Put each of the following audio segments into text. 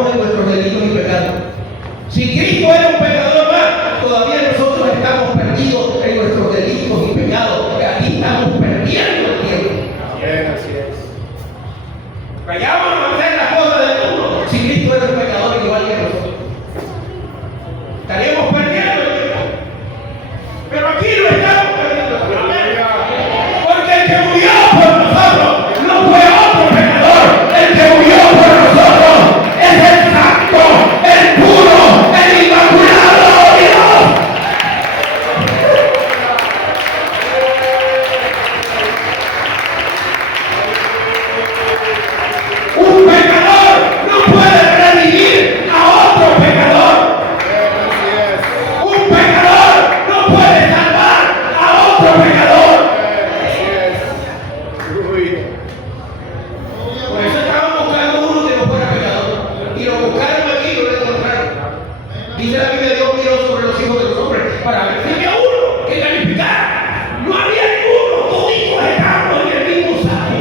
estamos en nuestros delitos y pecados. Si Cristo era un pecador más, todavía nosotros estamos perdidos en nuestros delitos y pecados. Aquí estamos perdiendo el tiempo. Así es. Vayamos a hacer las cosas del mundo. Si Cristo era un pecador igual que nosotros, estaríamos perdiendo el tiempo. Pero aquí no estamos perdiendo el tiempo. Porque el que murió por nosotros no fue otro pecador. El que murió por nosotros es el santo, el puro, el inmaculado Dios. Un pecador no puede redimir a otro pecador. Un pecador no puede salvar a otro pecador. Por eso estaban buscando uno que no fuera pecador. Y lo buscaron aquí y lo encontraron. Dice la Biblia, Dios miró sobre los hijos de los hombres para ver si había uno que calificara. No había ninguno. Todos estaban en el mismo saco.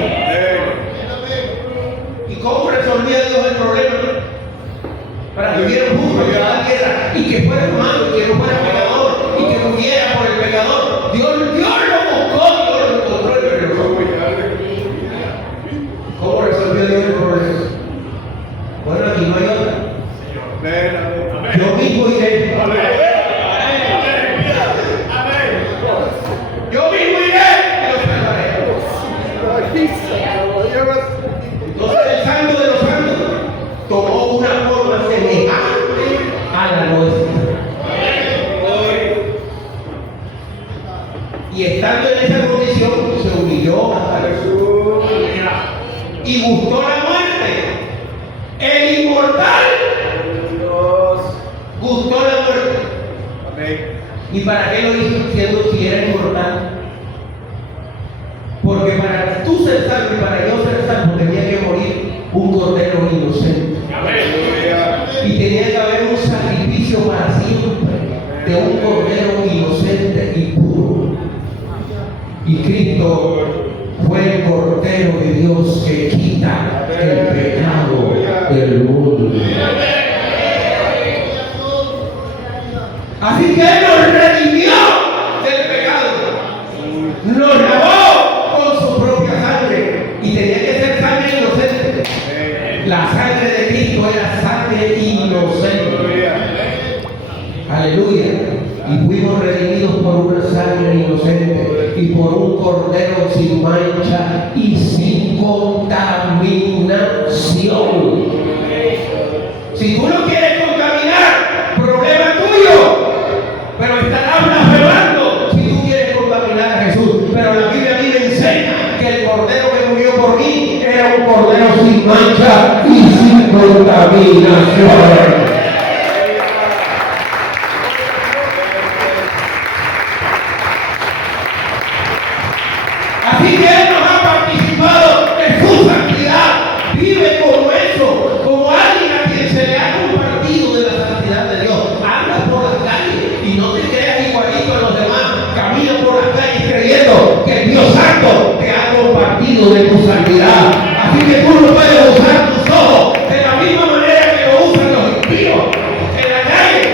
¿Y cómo resolvía Dios el problema? Para que hubiera un justo en la tierra y que fuera humano y que no fuera pecador y que muriera por el pecador. Dios lo buscó, Dios lo encontró y lo resolvió. ¿Cómo resolvió Dios el problema? Bueno, aquí no hay otra. Yo mismo iré. Yo mismo iré y lo salvaré. Entonces el santo de los santos tomó una forma semejante a la nuestra. Y estando en esa condición, se humilló hasta Jesús y buscó la muerte. El inmortal buscó la muerte. ¿Y para qué lo hizo siendo si era inmortal? Porque para tú ser salvo y para yo ser salvo tenía que morir un cordero inocente. Y tenía que haber un sacrificio para siempre de un cordero inocente y puro. Y Cristo fue el cordero de Dios que quita el pecado del mundo. Así que Él nos redimió del pecado. Nos lavó con su propia sangre. Y tenía que ser sangre inocente. La sangre de Cristo era sangre inocente. Aleluya. Y fuimos redimidos por una sangre inocente y por un cordero sin mancha y sin contaminación. Si tú no quieres contaminar, problema tuyo, pero estarás blasfemando si tú quieres contaminar a Jesús. Pero la Biblia a mí me enseña que el cordero que murió por mí era un cordero sin mancha y sin contaminación. Así que Él nos ha participado de su santidad. Vive como eso, como alguien a quien se le ha compartido de la santidad de Dios. Anda por las calles y no te creas igualito a los demás. Camina por las calles creyendo que el Dios Santo te ha compartido de tu santidad. Así que tú no puedes usar tus ojos de la misma manera que lo usan los impíos en la calle.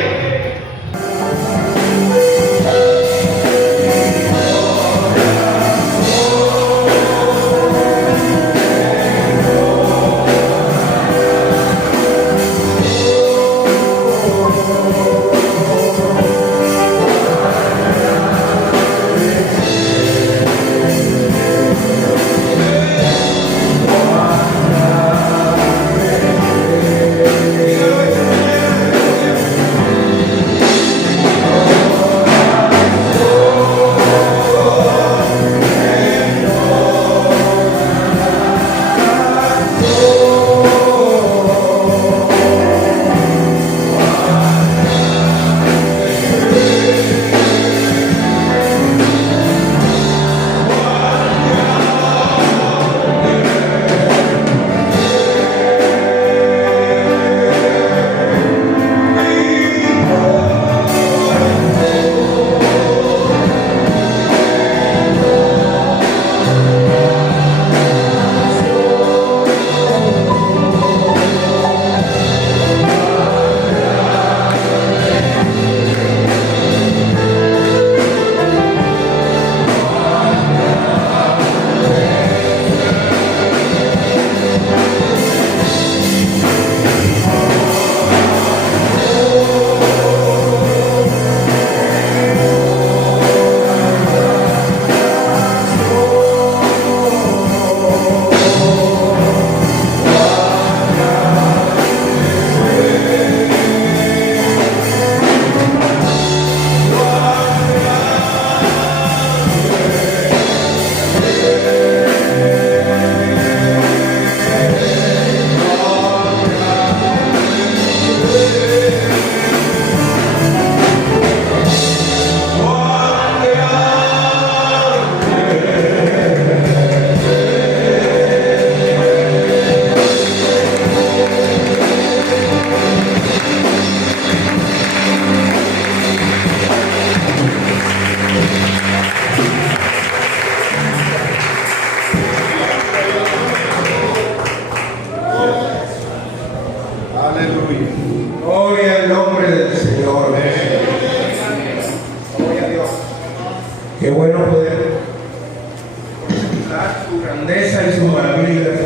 su grandeza y sus maravillas.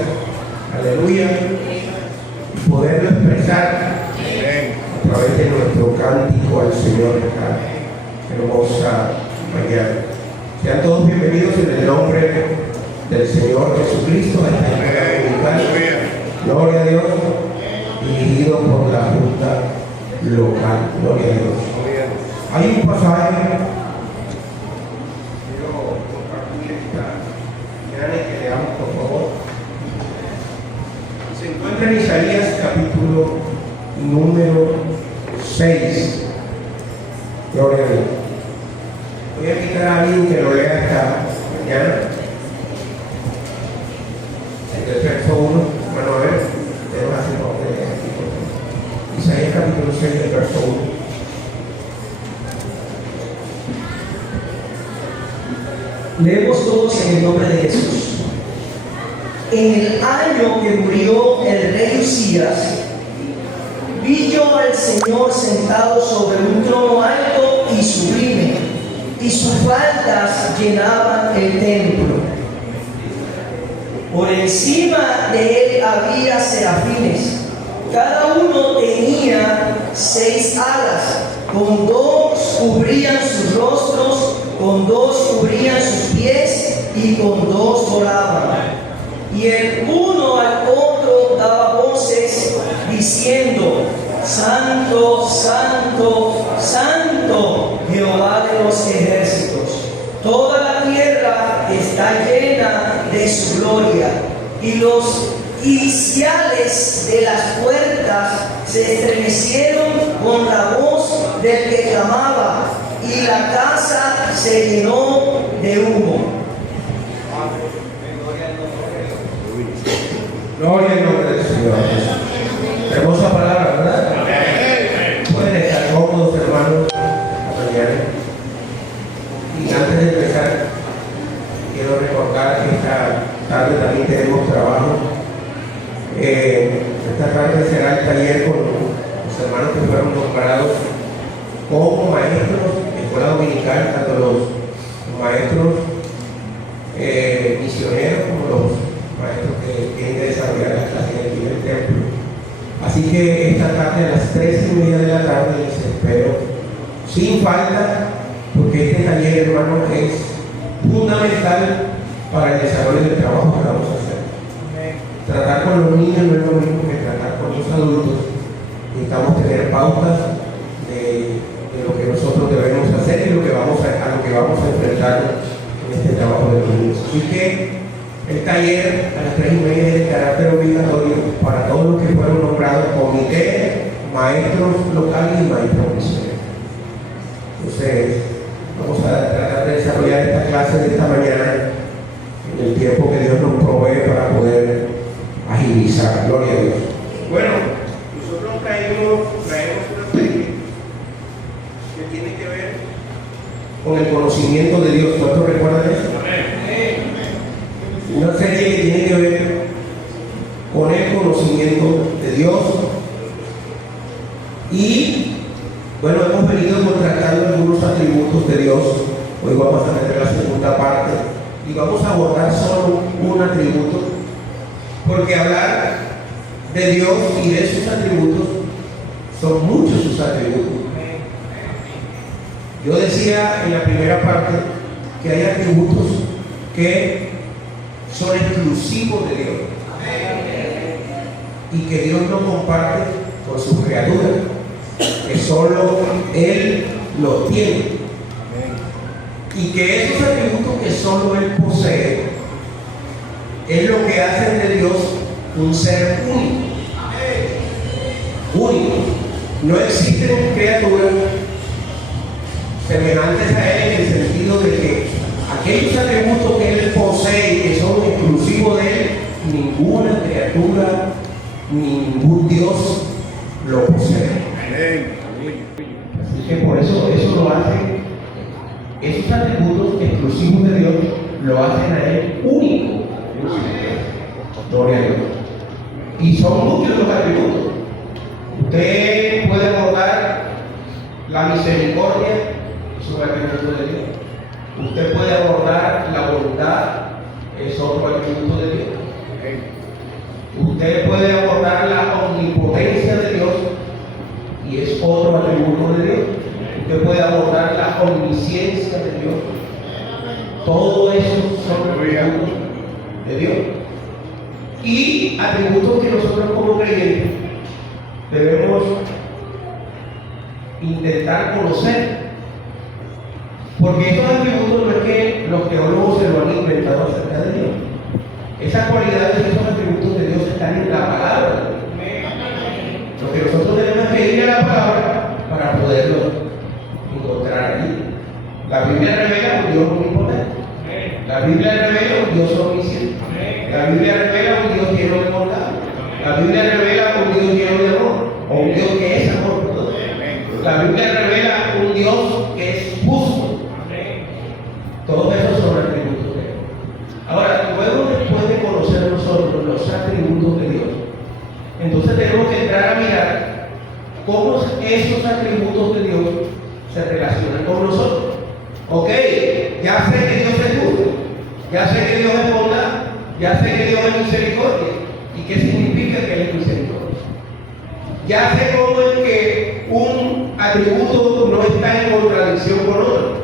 Aleluya. Y poderlo expresar a través de nuestro cántico al Señor esta hermosa mañana. Sean todos bienvenidos en el nombre del Señor Jesucristo a esta escuela dominical. Gloria a Dios. Dirigido por la Junta Local. Gloria a Dios. Hay un pasaje. Quiero compartir esta mañana y que leamos, por favor. Se encuentra en Isaías capítulo número 6. Gloria a Dios. Voy a quitar a alguien que lo lea esta mañana. El verso 1. Bueno, a ver, tenemos así para leer aquí, por favor. Isaías capítulo 6, del verso 1. Leemos todos en el nombre de Jesús. En el año que murió el rey Usías, vi yo al Señor sentado sobre un trono alto y sublime, y sus faldas llenaban el templo. Por encima de él había serafines, cada uno tenía 6 alas, con 2 cubrían sus rostros, con 2 cubrían sus pies y con 2 volaban. Y el uno al otro daba voces diciendo: Santo, Santo, Santo, Jehová de los ejércitos. Toda la tierra está llena de su gloria. Y los quiciales de las puertas se estremecieron con la voz del que clamaba, y la casa se llenó de humo. Gloria al nombre del Señor. Hermosa palabra, ¿verdad? Pueden estar cómodos, hermanos, mañana. Y antes de empezar, quiero recordar que esta tarde también tenemos trabajo. Esta tarde será el taller con los hermanos que fueron nombrados como maestros de escuela dominical, tanto los maestros misioneros como los maestros que tienen que desarrollar las clases aquí en el templo. Así que esta tarde a las 3:30 de la tarde les espero sin falta, porque este taller, hermano, es fundamental para el desarrollo del trabajo que vamos a hacer. Tratar con los niños no es lo mismo que tratar con los adultos. Necesitamos tener pautas de lo que nosotros debemos hacer y a lo que vamos a enfrentar en este trabajo de los niños. Así que el taller a las 3:30 es de carácter obligatorio para todos los que fueron nombrados comité, maestros locales y maestros misioneros. Entonces, vamos a tratar de desarrollar esta clase de esta mañana en el tiempo que Dios nos provee para poder agilizar. Gloria a Dios. Bueno, nosotros traemos una serie que tiene que ver con el conocimiento de Dios. ¿Cuántos recuerdan eso? Una serie que tiene que ver con el conocimiento de Dios. Y bueno, hemos venido tratando algunos atributos de Dios. Hoy vamos a tener la segunda parte y vamos a abordar solo un atributo, porque hablar de Dios y de sus atributos, son muchos sus atributos. Yo decía en la primera parte que hay atributos que son exclusivos de Dios y que Dios no comparte con sus criaturas, que solo Él los tiene, y que esos atributos que solo Él posee es lo que hace de Dios un ser único. No existen criaturas semejantes a Él, en el sentido de que aquellos atributos que Él posee y que son exclusivos de Él, ninguna criatura, ningún Dios lo posee. Así que por eso lo hace, esos atributos exclusivos de Dios lo hacen a Él único. Gloria a Dios. Y son muchos los atributos. Usted puede abordar la misericordia, es un atributo de Dios. Usted puede abordar la voluntad, es otro atributo de Dios. Usted puede abordar la omnipotencia de Dios y es otro atributo de Dios. Usted puede abordar la omnisciencia de Dios. Todo eso son atributos de Dios. Y atributos que nosotros como creyentes debemos intentar conocer. Porque estos atributos no es que los teólogos se lo han inventado acerca de Dios. Esas cualidades y esos atributos de Dios están en la palabra. Lo que nosotros tenemos que ir a la palabra para poderlo encontrar allí. La Biblia revela un Dios omnipotente. La Biblia revela un Dios omnisciente. La Biblia revela un Dios lleno de bondad. La Biblia revela un Dios lleno de amor, o un Dios que es amor, perdón. La Biblia revela un Dios que es justo. Todos esos son atributos de Dios. Ahora, luego después de conocer nosotros los atributos de Dios, entonces tenemos que entrar a mirar cómo esos atributos de Dios se relacionan con nosotros. Ok, ya sé que Dios es justo, ya sé que Dios es bondad, ya sé que Dios es misericordia. ¿Y qué significa que Él es misericordia? Ya sé cómo es que un atributo no está en contradicción con otro.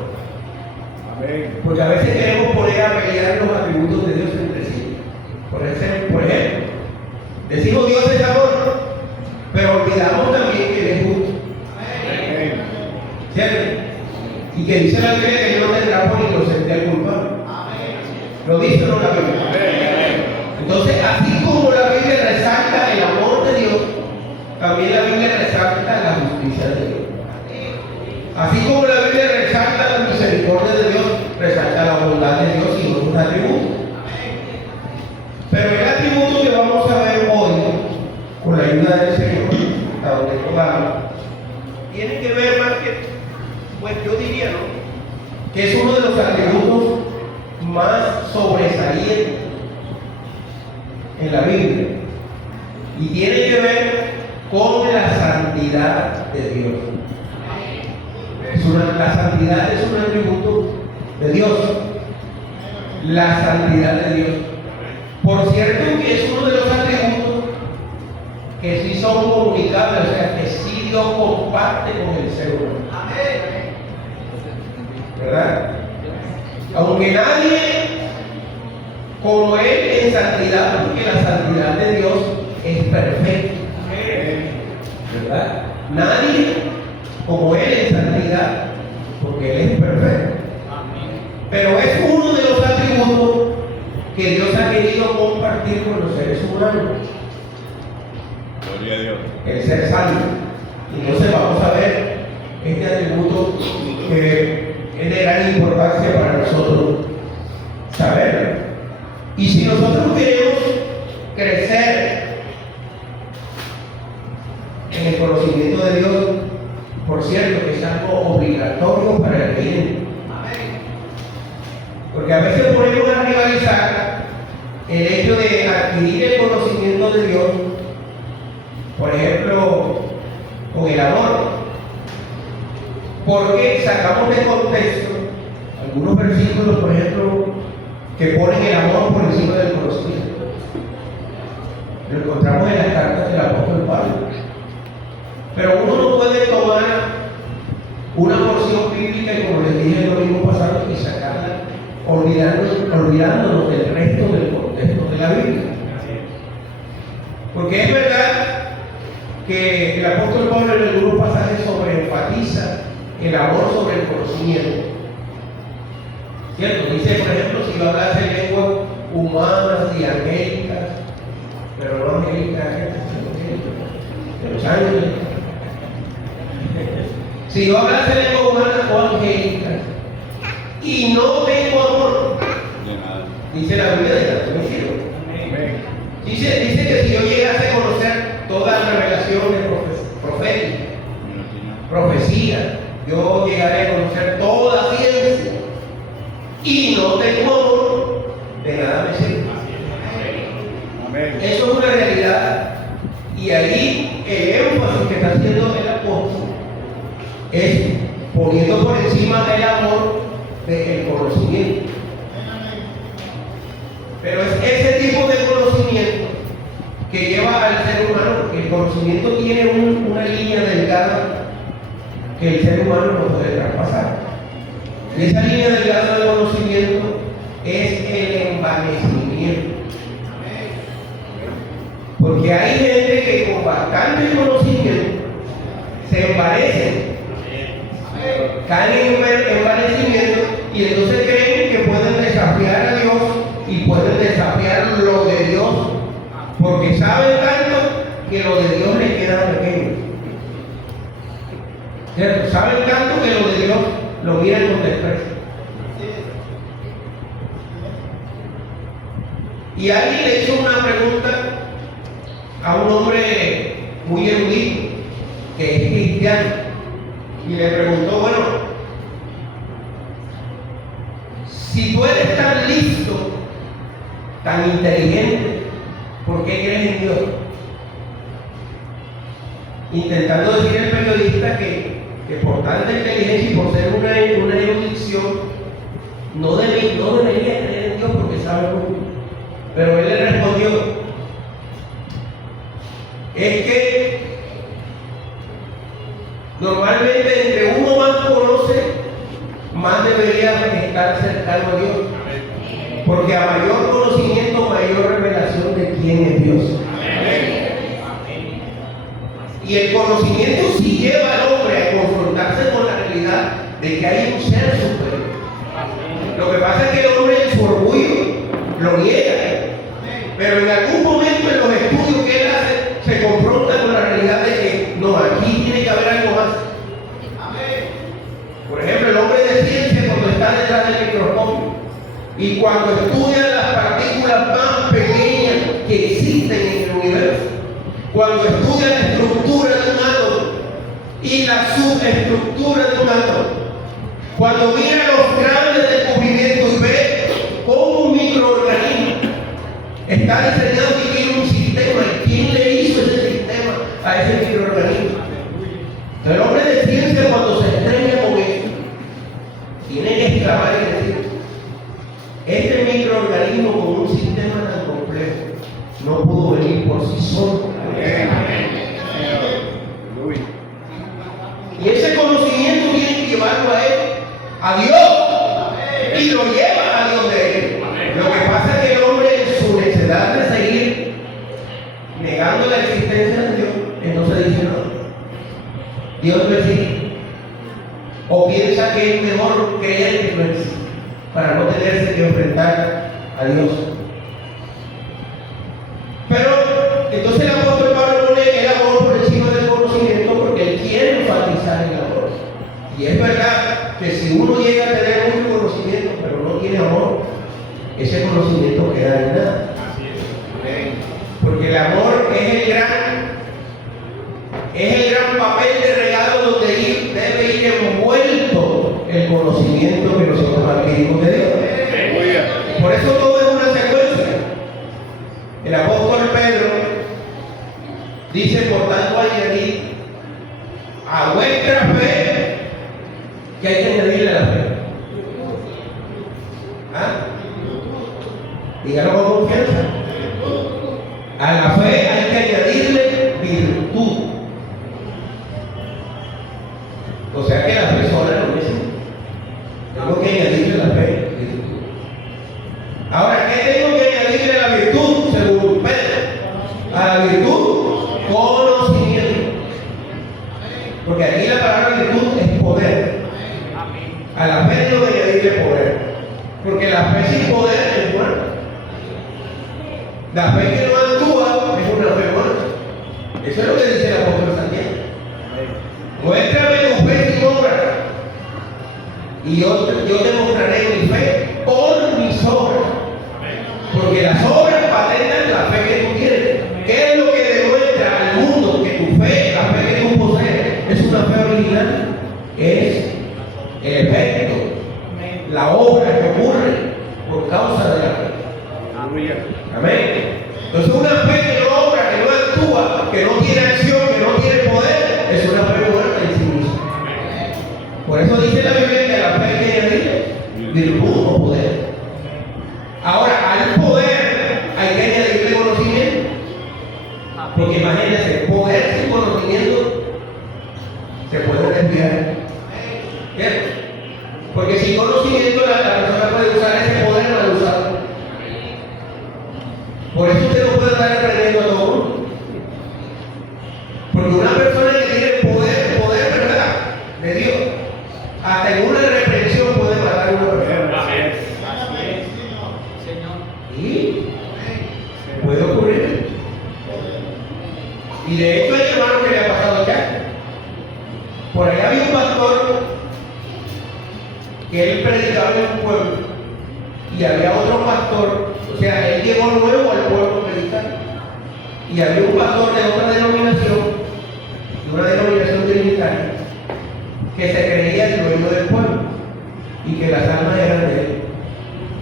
Porque a veces queremos poner a pelear los atributos de Dios entre sí. Por ejemplo, decimos Dios es amor, pero olvidamos también que Él es justo. ¿Cierto? Y que dice la Biblia que Él no tendrá por inocente al culpable. ¿Lo dice o no la Biblia? Entonces, así como la Biblia resalta el amor de Dios, también la Biblia resalta la justicia de Dios. Así como la Biblia resalta la misericordia de Dios, resalta la bondad de Dios y otros atributos. Pero el atributo que vamos a ver hoy, con la ayuda del Señor, hasta donde podamos, tiene que ver más que, pues yo diría, ¿no?, que es uno de los atributos más sobresalientes en la Biblia. Y tiene que ver con la santidad de Dios. La santidad es un atributo de Dios. La santidad de Dios. Por cierto que es uno de los atributos que sí son comunicables, o sea, que sí Dios comparte con el ser humano. ¿Verdad? Aunque nadie como Él en santidad, porque la santidad de Dios es perfecta. ¿Verdad? Nadie como Él en santidad, porque Él es perfecto. Pero es uno de los atributos que Dios ha querido compartir con los seres humanos. Gloria a Dios. El ser santo. Entonces vamos a ver este atributo que es de gran importancia para nosotros saberlo. Y si nosotros queremos crecer en el conocimiento de Dios, por cierto, que es algo obligatorio para el creyente. Porque a veces ponemos a rivalizar el hecho de adquirir el conocimiento de Dios, por ejemplo, con el amor. Porque sacamos de contexto algunos versículos, por ejemplo, que ponen el amor por encima del conocimiento. Lo encontramos en las cartas del apóstol Pablo. Pero uno no puede tomar una porción bíblica y, como les dije en lo mismo pasado, y sacarla olvidándonos del resto del contexto de la Biblia. Porque es verdad que el apóstol Pablo en algunos pasajes sobreenfatiza el amor sobre el conocimiento. ¿Cierto? Dice, por ejemplo, si yo hablase lenguas humanas y angélicas, pero no angélicas de los ángeles. Si yo hablase lenguas humanas o angélicas y no tengo amor, dice la Biblia, de nada me sirve. Dice que si yo llegase a conocer todas las revelaciones proféticas, profecía, yo llegaré a conocer toda ciencia y no tengo amor, de nada me sirve. Eso es una realidad. Y ahí el énfasis que está haciendo el apóstol es poniendo por encima el amor del conocimiento. lleva al ser humano, porque el conocimiento tiene una línea delgada que el ser humano no puede traspasar. Y esa línea delgada del conocimiento es el envanecimiento. Porque hay gente que con bastante conocimiento se envanecen, caen en envanecimiento y entonces creen que pueden desafiar a Dios y pueden desafiar lo de Dios, porque saben tanto que lo de Dios les queda pequeño. ¿Cierto? Saben tanto que lo de Dios lo miran con desprecio. Y alguien le hizo una pregunta a un hombre muy erudito que es cristiano y le preguntó, bueno, si tú eres tan listo, tan inteligente, ¿por qué crees en Dios? Intentando decir el periodista que por tanta inteligencia y por ser una erudición no debería creer en Dios porque sabe mucho. Pero él le respondió, es que normalmente entre uno más conoce, más debería estar cercano a Dios. Porque a mayor conocimiento, mayor revelación de quién es Dios. Y el conocimiento sí lleva al hombre a confrontarse con la realidad de que hay un ser superior. Lo que pasa es que el hombre en su orgullo lo niega. Pero en algún momento en los estudios que él hace se confronta con la realidad de que no, aquí tiene que haber algo más. Por ejemplo, el hombre de ciencia cuando está detrás del microscopio y cuando estudia las partículas más pequeñas que existen en el universo, cuando estudia la estructura de un átomo y la subestructura de un átomo, cuando mira los grandes descubrimientos y ve cómo un microorganismo está diseñado y tiene un sistema, y quién le hizo ese sistema a ese microorganismo. Entonces el hombre de ciencia cuando se estrella con esto, tiene que exclamar y decir, este microorganismo con un sistema tan complejo no pudo venir por sí solo. Y ese conocimiento tiene que llevarlo a Dios, y lo lleva a Dios de él. Lo que pasa es que el hombre en su necesidad de seguir negando la existencia de Dios, entonces dice no, Dios no existe. O piensa que es mejor creer que no existe, para no tenerse que enfrentar a Dios. Pero entonces el apóstol Pablo pone el amor por encima del conocimiento porque él quiere enfatizar el amor. Y es verdad que si uno llega a tener mucho conocimiento pero no tiene amor, ese conocimiento queda en nada. Porque el amor es el gran papel de regalo donde debe ir envuelto el conocimiento que nosotros adquirimos de Dios. Por eso todo es una secuencia. El apóstol Pedro dice, por tanto añadir a vuestra fe, que hay que añadirle a la fe. ¿Ah? Dígalo con confianza. A la fe hay que añadirle virtud. O sea que la fe sola no es. Tengo que añadirle la fe virtud. Ahora, ¿qué tengo que añadirle a la virtud? Según Pedro, a la virtud, conocimiento. Porque aquí la palabra virtud es poder. A la fe tengo que añadirle poder. Porque la fe sin poder es muerta. La fe que no actúa es una fe muerta. Eso es lo que dice el apóstol Santiago. Muéstrame tu fe sin obra, y yo te mostraré mi fe por mis obras. Porque las obras patentan la fe que tú tienes. ¿Qué es lo que demuestra al mundo que tu fe, la fe que tú posees, es una fe original? Es el efecto, la obra que ocurre por causa de la fe. Amén. Entonces una fe que no obra, que no actúa, que no tiene acción, que no tiene poder, es una fe muerta en sí misma. Por eso dice la Biblia que a la fe hay que añadirle virtud o poder. Ahora, al poder hay que añadirle conocimiento. Porque imagínense, poder sin conocimiento se puede desviar. ¿Bien? Porque sin conocimiento la persona puede usar ese poder mal usado. Por eso usted no puede estar reprendiendo a todo el mundo. Porque una persona que tiene poder, ¿verdad?, de Dios, hasta en una reprensión puede matar a una persona. Y puede ocurrir. Y de hecho hay hermanos que le ha pasado acá. Por allá había un pastor que él predicaba en un pueblo y había otro pastor, o sea, él llegó nuevo al pueblo a predicar y había un pastor de otra denominación, de una denominación trinitaria, que se creía el dueño del pueblo y que las almas eran de él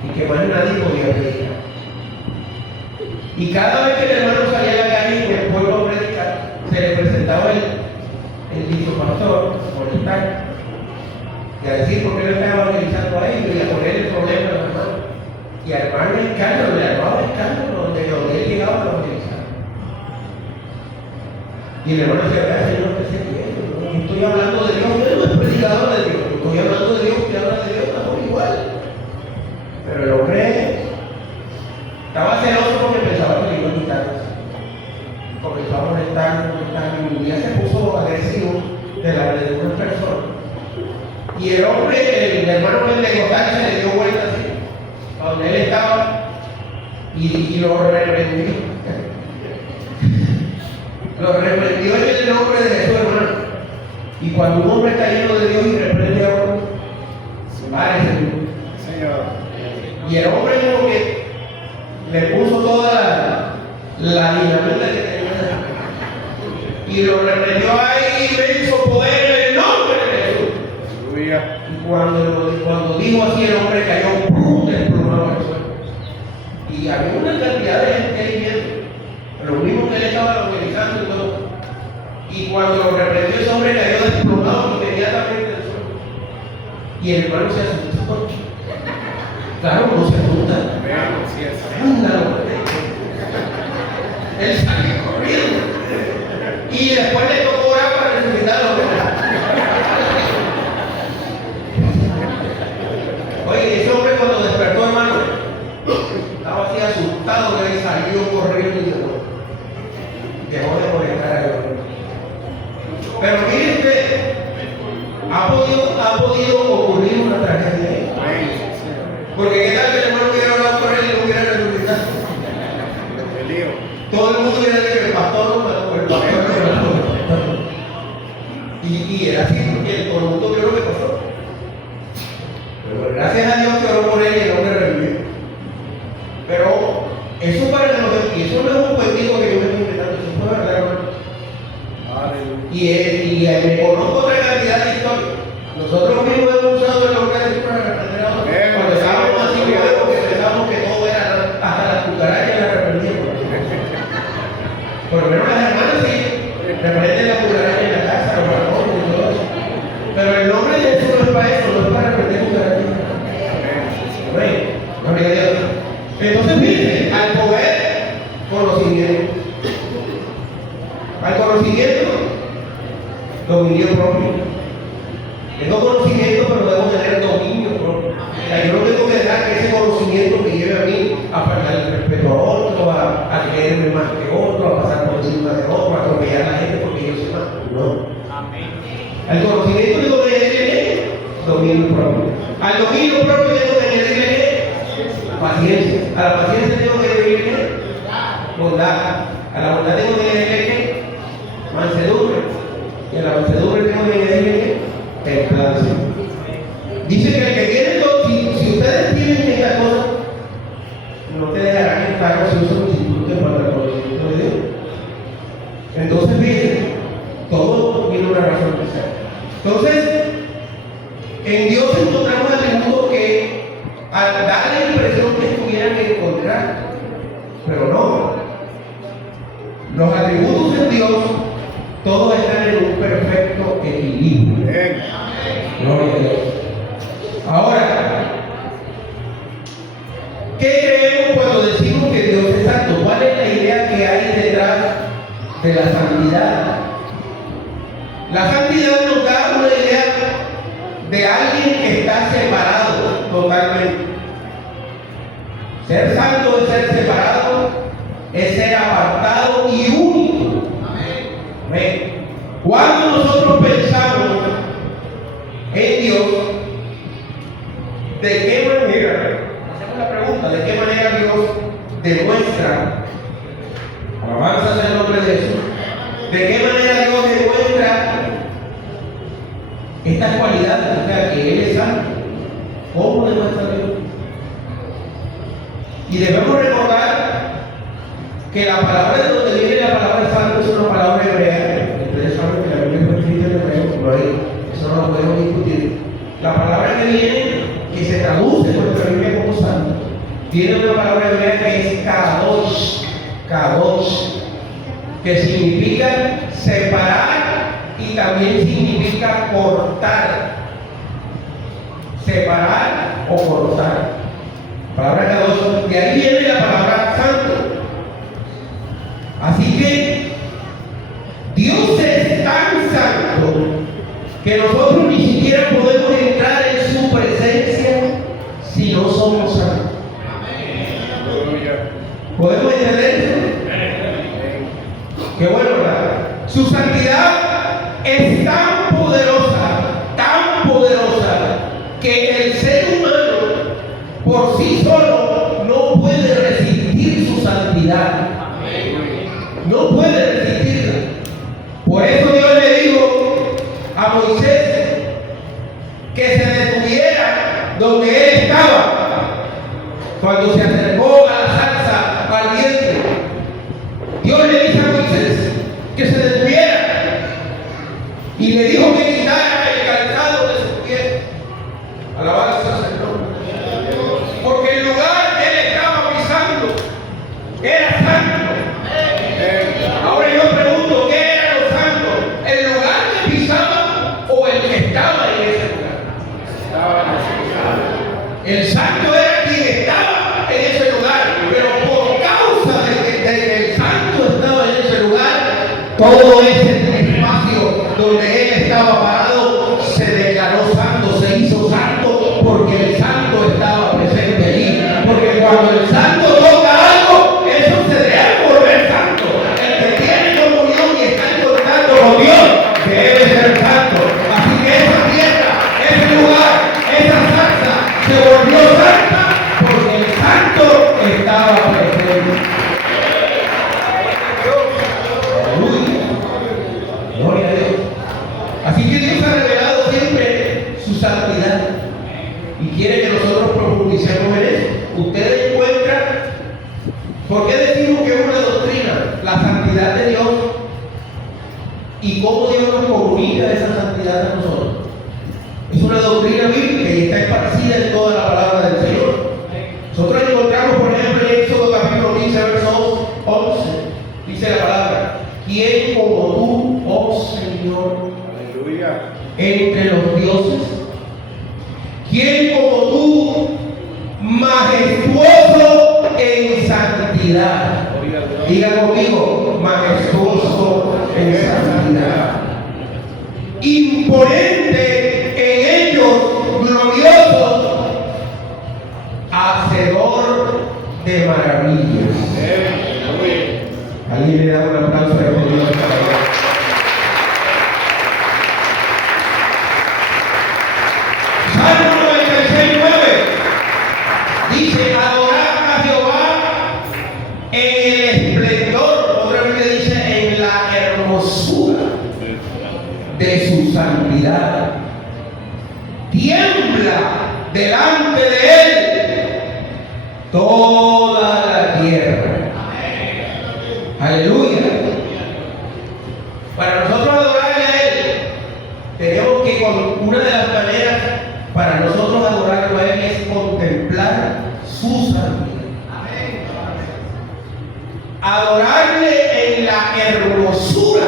y que más nadie podía predicar. Y cada vez que el hermano salía a la calle y el pueblo a predicar, se le presentaba el dicho pastor, molestar, y a decir por qué no estaba evangelizando a ellos y a poner el problema a los hermanos. Y a armarle escándalo, le armaba escándalo donde él llegaba a evangelizar. Y el hermano decía, Señor, que se entiende, no estoy hablando de Dios, usted no es predicador de Dios, yo estoy hablando de Dios, usted habla de Dios, estamos igual. Pero el hombre estaba celoso porque pensaba que le iba a quitar. Comenzó a molestar, y un día se puso agresivo delante de una persona. Y el hombre, el hermano pentecostal, se le dio vuelta así, a donde él estaba, y lo reprendió. Lo reprendió en el nombre de Jesús, hermano. Y cuando un hombre está lleno de Dios y reprende a otro, párese. Y el hombre como que le puso toda la dinamita que tenía y lo reprendió ahí y le hizo poder en el nombre de Jesús. Y cuando dijo así, el hombre cayó ¡pum!, desplomado al suelo. Y había una cantidad de gente ahí viendo, lo mismo que él estaba evangelizando y todo. Y cuando lo reprendió, ese hombre cayó desplomado inmediatamente al suelo. Y el hermano se asustó. Claro, no se asusta. Ándalo. Él salió corriendo. Y después le tocó orar para resucitarlo. Oye, ese hombre cuando despertó, hermano, estaba así asustado, que salió corriendo y dejó de molestar a Dios. Pero mire usted, ha podido ocurrir una tragedia ahí. Porque qué tal que el hermano hubiera hablado con él y lo hubiera resucitado. Todo el mundo hubiera dicho, el pastor no mató, el pastor no mató. Y era así porque todo el mundo vio lo que pasó. Pero gracias a Dios que oró por él y el hombre revivió. Pero eso para que y eso no es un cuentito que yo me estoy inventando, eso fue verdad, hermano. Y me conozco otra cantidad de historias. Nosotros mismos hemos usado el nombre de Jesús para reprender a otros. Cuando estábamos así nuevos, que pensábamos que todo era, hasta las cucarachas las reprendíamos. Por lo menos las hermanas sí reprenden las cucarachas en la casa, los balcones y todo eso. Pero el nombre de Jesús no es para eso, no es para reprender cucarachas. Amén. Gloria a Dios. Entonces, miren, al poder, conocimiento. Al conocimiento, dominio propio. Tengo conocimiento, pero debo tener dominio propio. O sea, yo no tengo que dejar que ese conocimiento me lleve a mí a faltar el respeto a otro, a creerme más que otro, a pasar por encima de otro, a atropellar a la gente porque yo soy más. No. Al conocimiento tengo que añadirle dominio propio. Al dominio propio tengo que añadirle paciencia. A la paciencia tengo que añadirle bondad. A la bondad tengo que añadirle mansedumbre. Y a la mansedumbre tengo que añadirle templanza. Dice que el que tiene todo, si ustedes tienen esta cosa, no te dejarán estar ociosos si tú te para el conocimiento de Dios. Entonces, miren, todo tiene una razón de ser. Entonces, en Dios encontramos atributos que al dar la impresión que estuvieran en encontrar, pero no. Los atributos en Dios, todos están en un perfecto equilibrio. Gloria a Dios. Ahora, ¿qué creemos cuando decimos que Dios es santo? ¿Cuál es la idea que hay detrás de la santidad. La santidad nos da una idea de alguien que está separado totalmente. Ser santo es ser separado, es ser apartado y único. Amén. Cuando nosotros pensamos en Dios, ¿de qué manera? Hacemos la pregunta, ¿de qué manera Dios demuestra? Alabanza sea el nombre de Jesús. ¿De qué manera Dios demuestra estas cualidades? O sea, que Él es santo. ¿Cómo demuestra Dios? Y debemos recordar que la palabra de donde viene la palabra santo es una palabra hebrea. Ustedes saben que la Biblia fue escrita en hebreo, por ahí, eso no lo podemos discutir. La palabra que viene, que se traduce en nuestra Biblia como santo, tiene una palabra hebrea que es kadosh, kadosh, que significa separar y también significa cortar. Separar o cortar. Palabra kadosh, de ahí viene la palabra santo. Así que Dios es tan santo que nosotros ni siquiera podemos entrar en su presencia si no somos santos. ¿Podemos entender eso? Qué bueno, ¿verdad? Su santidad es tan poderosa, que el ser humano por sí solo no puede resistir su santidad. No puede resistirla. Por eso Dios le dijo a Moisés que se detuviera donde él estaba cuando se acercó a la zarza ardiente. Dios le dice a Moisés que se detuviera y le dijo que quitara el calzado de sus pies. Alabanza al Señor. Porque el lugar que él estaba pisando era santo. Ahora yo pregunto, ¿qué era lo santo? ¿El lugar que pisaba o el que estaba en ese lugar? El santo era quien estaba en ese lugar, pero por causa de que el santo estaba en ese lugar, todo ese espacio donde él estaba parado se declaró santo, se hizo santo, porque el santo estaba presente allí. Porque cuando el santo toca algo, eso se debe volver santo. El que tiene comunión y está en contacto con Dios debe ser santo. Así que esa tierra, ese lugar, esa zarza se volvió santa porque el santo estaba presente. Aleluya. Gloria a Dios. Así que Dios ha revelado siempre su santidad y quiere que nosotros profundicemos en eso. Ustedes encuentran, ¿por qué decimos que es una doctrina? La santidad de Dios y cómo Dios nos comunica esa santidad a nosotros. Es una doctrina bíblica y está esparcida en toda la palabra del Señor. Nosotros encontramos, por ejemplo, en Éxodo capítulo 15, verso 11, dice la palabra: ¿quién como tú, oh Señor, entre los dioses? ¿Quién como tú, majestuoso en santidad? Diga conmigo, majestuoso en santidad. Imponente en ellos, glorioso, hacedor de maravillas. Alguien le da un aplauso a Dios. Salmo 96:9 dice: adorad a Jehová en el esplendor, otra vez le dice, en la hermosura de su santidad. Tiembla delante de él toda la tierra. Aleluya. Para nosotros adorarle a él, tenemos que, con una de las maneras para nosotros adorarlo a él es contemplar su santidad. Adorarle en la hermosura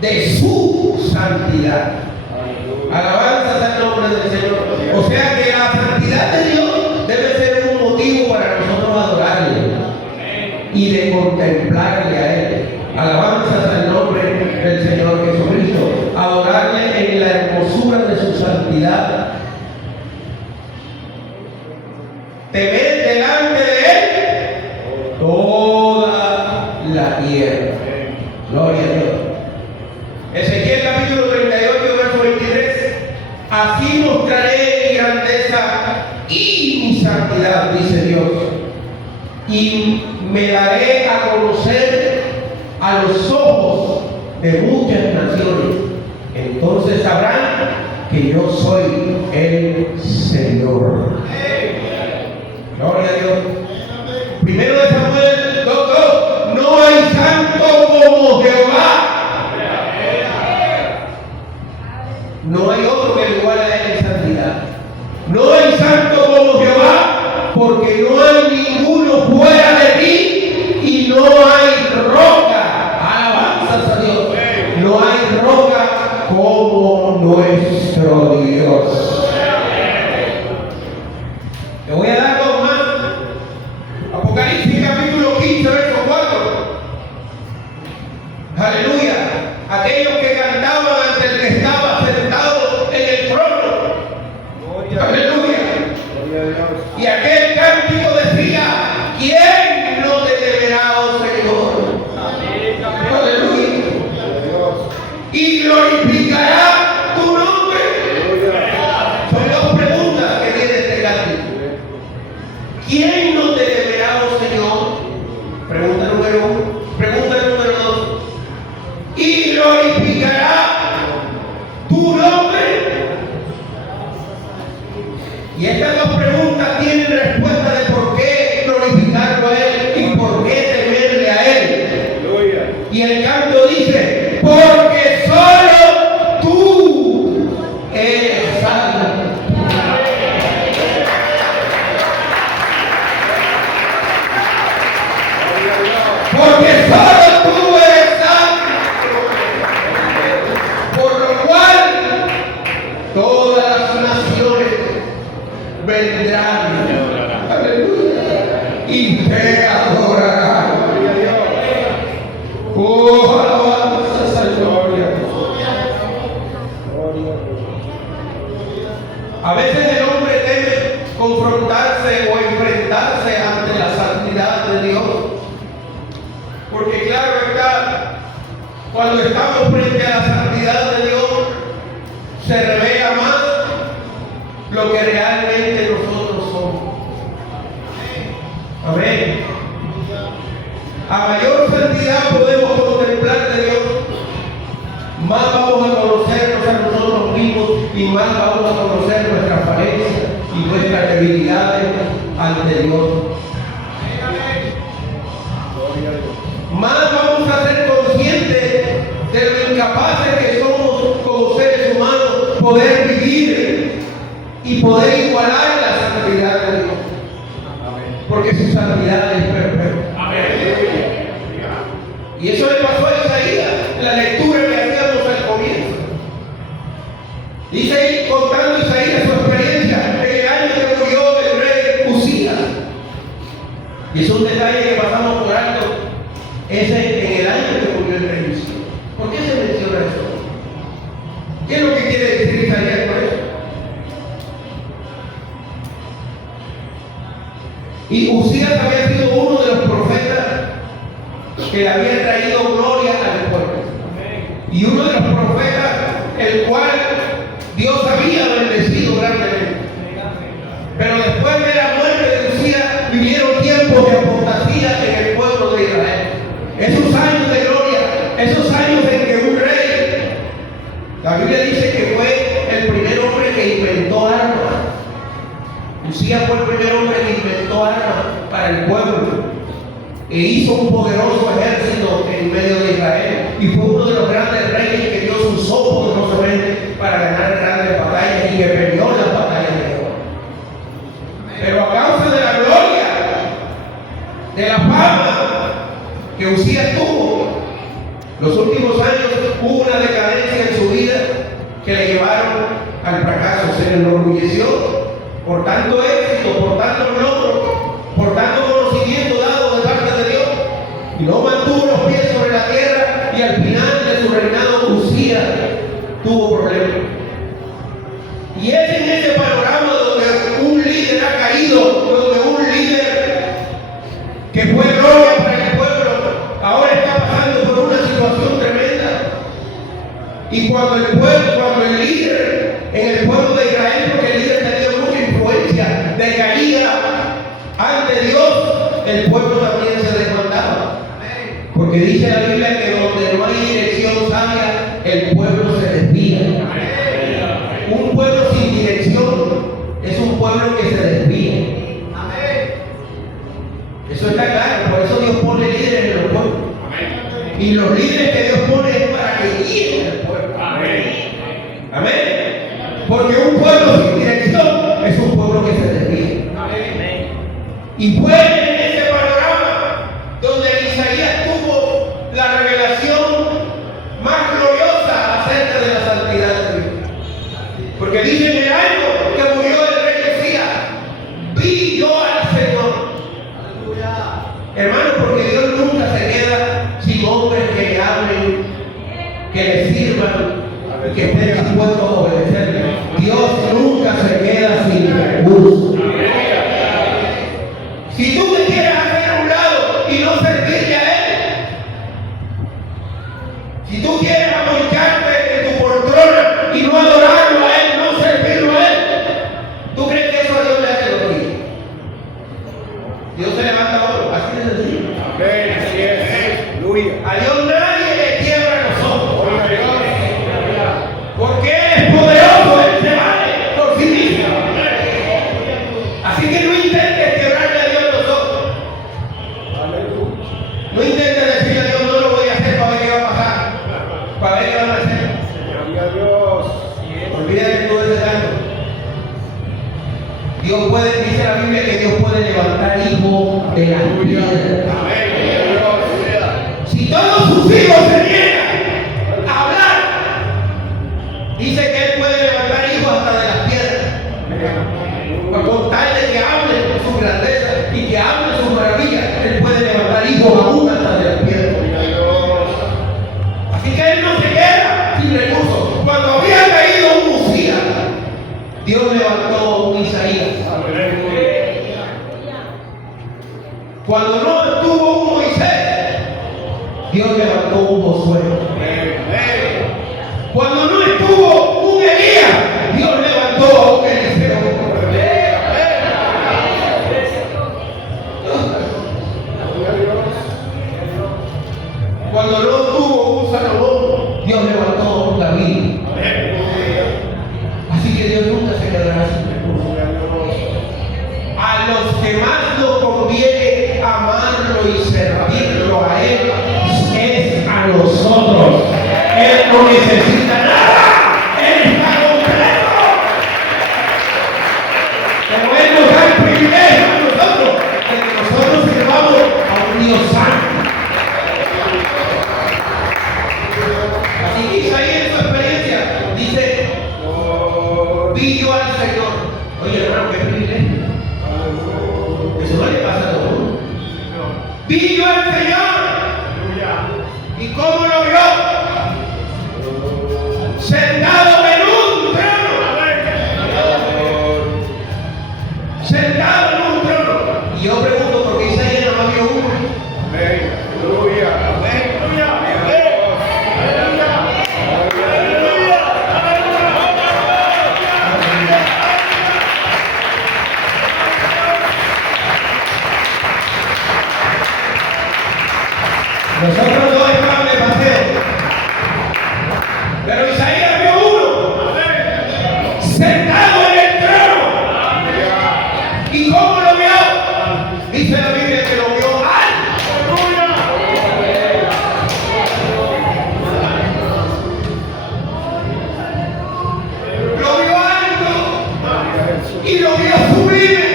de su santidad. Alabanza al nombre del Señor. O sea que la santidad de Dios debe ser un motivo para nosotros adorarle y de contemplarle a él. Alabanzas al nombre del Señor Jesucristo. Adorarle en la hermosura de su santidad. Temer delante de Él toda la tierra. Gloria a Dios. Ezequiel capítulo 38, verso 23. Así mostraré mi grandeza y mi santidad, dice Dios. Y me daré a conocer a los ojos de muchas naciones. Entonces sabrán que yo soy el Señor. Gloria a Dios. Primero de Samuel 2:2. No hay santo como Jehová. No hay otro que le iguale a él en santidad. No hay santo como Jehová, porque no hay ninguno fuera de ti y no hay roca. Alabanzas a Dios. No hay roca como nuestro Dios. Te voy a dar dos más. Apocalipsis capítulo 15, verso 4. Aleluya. Aquellos que cantaban ante el que estaba sentado en el trono. Aleluya. Y aquel cántico decía: ¿quién no te temerá, oh Señor? Aleluya. Y glorificará tu nombre. Son dos preguntas que tiene este cántico. ¿Quién no te temerá, oh Señor? Pregunta número 1. Pregunta número 2. Y glorificará tu nombre. Y estas dos preguntas tienen respuesta de por qué glorificarlo a Él y por qué temerle a Él. Y el canto dice: porque solo tú eres santo. Porque solo tú eres santo. Por lo cual todas las naciones vendrán, aleluya, y te adorarán. Oh, alabanzas al gloria. A veces el hombre teme confrontarse o enfrentarse ante la santidad de Dios, porque claro está, cuando estamos frente a la santidad de Dios, se revela más lo que realmente nosotros somos. Amén. A mayor santidad podemos contemplar de Dios, más vamos a conocernos a nosotros mismos y más vamos a conocer nuestras falencias y nuestras debilidades ante Dios. Más vamos a ser conscientes de lo incapaces que somos como seres humanos poder vivir y poder igualar la santidad de Dios. Porque su santidad es perfecta. Y eso le pasó a Isaías en la lectura que hacíamos al comienzo. Dice, contando Isaías su experiencia en el año que murió el rey Uzías. Y es un detalle que pasamos por alto. Es en el año que murió el rey Uzías. ¿Por qué se menciona eso? ¿Qué es lo que quiere decir Isaías con eso? Y Uzías había sido uno de los profetas que le había traído gloria al pueblo. Y uno de los profetas, el cual Dios había bendecido grandemente. Pero después de la muerte de Uzías, vivieron tiempos de apostasía en el pueblo de Israel. Esos años de gloria, esos años en que un rey, la Biblia dice que fue el primer hombre que inventó armas. Uzías fue el primer hombre que inventó armas para el pueblo e hizo un poderoso ejército en medio de Israel y fue uno de los grandes reyes que Dios usó poderosamente para ganar grandes batallas y que peleó las batallas de Jehová. Pero a causa de la gloria, de la fama que Uzías tuvo, los últimos años hubo una decadencia en su vida que le llevaron al fracaso. Se enorgulleció por tanto éxito, por tanto logro, por tanto conocimiento dado de parte de Dios, y no mantuvo los pies sobre la tierra que fue gloria para el pueblo, ahora está pasando por una situación tremenda. Y cuando el líder en el pueblo de Israel, porque el líder tenía mucha influencia, decaía ante Dios, el pueblo también se desmandaba. Porque dice la Biblia que donde no hay dirección sabia, el pueblo se desvía. Un pueblo sin dirección es un pueblo que se desvía. Eso está claro, por eso Dios pone líderes en los pueblos. Y los líderes que Dios pone es para que guíen al pueblo. Amén. Porque un pueblo sin dirección es un pueblo que se desvía. Y fue en ese panorama donde Isaías tuvo la revelación más gloriosa acerca de la santidad de Dios. Porque dice en el año que murió el rey Josías, vi yo al Señor. Hermano, porque Dios nunca se queda sin hombres que le hablen, que le sirvan, que estén dispuestos a obedecerle. Dios nunca se queda sin recursos. Si tú te quieres hacer a un lado y no servirle a Él, si tú quieres apoyarte en tu poltrona y no adorarlo a Él, no servirlo a Él, ¿tú crees que eso a Dios le hace lo que? Dios se levanta otro, así de sencillo. A Dios nadie le quiebra los ojos. Porque Él es poderoso, Él se vale por sí mismo. Así que no intentes quebrarle a Dios los ojos. No intentes decirle a Dios, no lo voy a hacer para ver qué va a pasar, para ver qué van a hacer. Olvídate todo ese canto. Dios puede, dice la Biblia que Dios puede levantar hijos de las piedras. Si todos sus hijos se niegan a hablar, dice que Él puede levantar hijos hasta de las piedras. Para contarle que hablen su grandeza y que hablen sus maravillas, Él puede levantar hijos aún hasta de las piedras. Así que Él no se queda sin recursos. Cuando había caído un Uzías, Dios levantó un Isaías. Cuando no estuvo un Moisés, Dios levantó un Josué. Cuando no estuvo un Elías, Dios levantó a un Eliseo. Cuando no tuvo un Salomón, Dios levantó a un David. Así que Dios nunca se quedará sin recursos. A los que más nos conviene amarlo y servirlo a Él es a nosotros. Él no necesita nada. Él está completo. Pero Él nos da el privilegio a nosotros de que nosotros sirvamos a un Dios santo. Así que Isaías en su experiencia dice, vi yo al Señor. Oye, hermano, qué privilegio. Eso no le pasa a todo el mundo. Vi yo al Señor. ¿Y cómo lo vio? Sentado en un trono. Sentado en un trono. Y yo pregunto, ¿por qué Isaías no vio uno? Nosotros no estamos de paseo. Pero Isaías vio uno sentado en el trono. ¿Y cómo lo vio? Dice la Biblia que lo vio alto. Lo vio alto y lo vio sublime.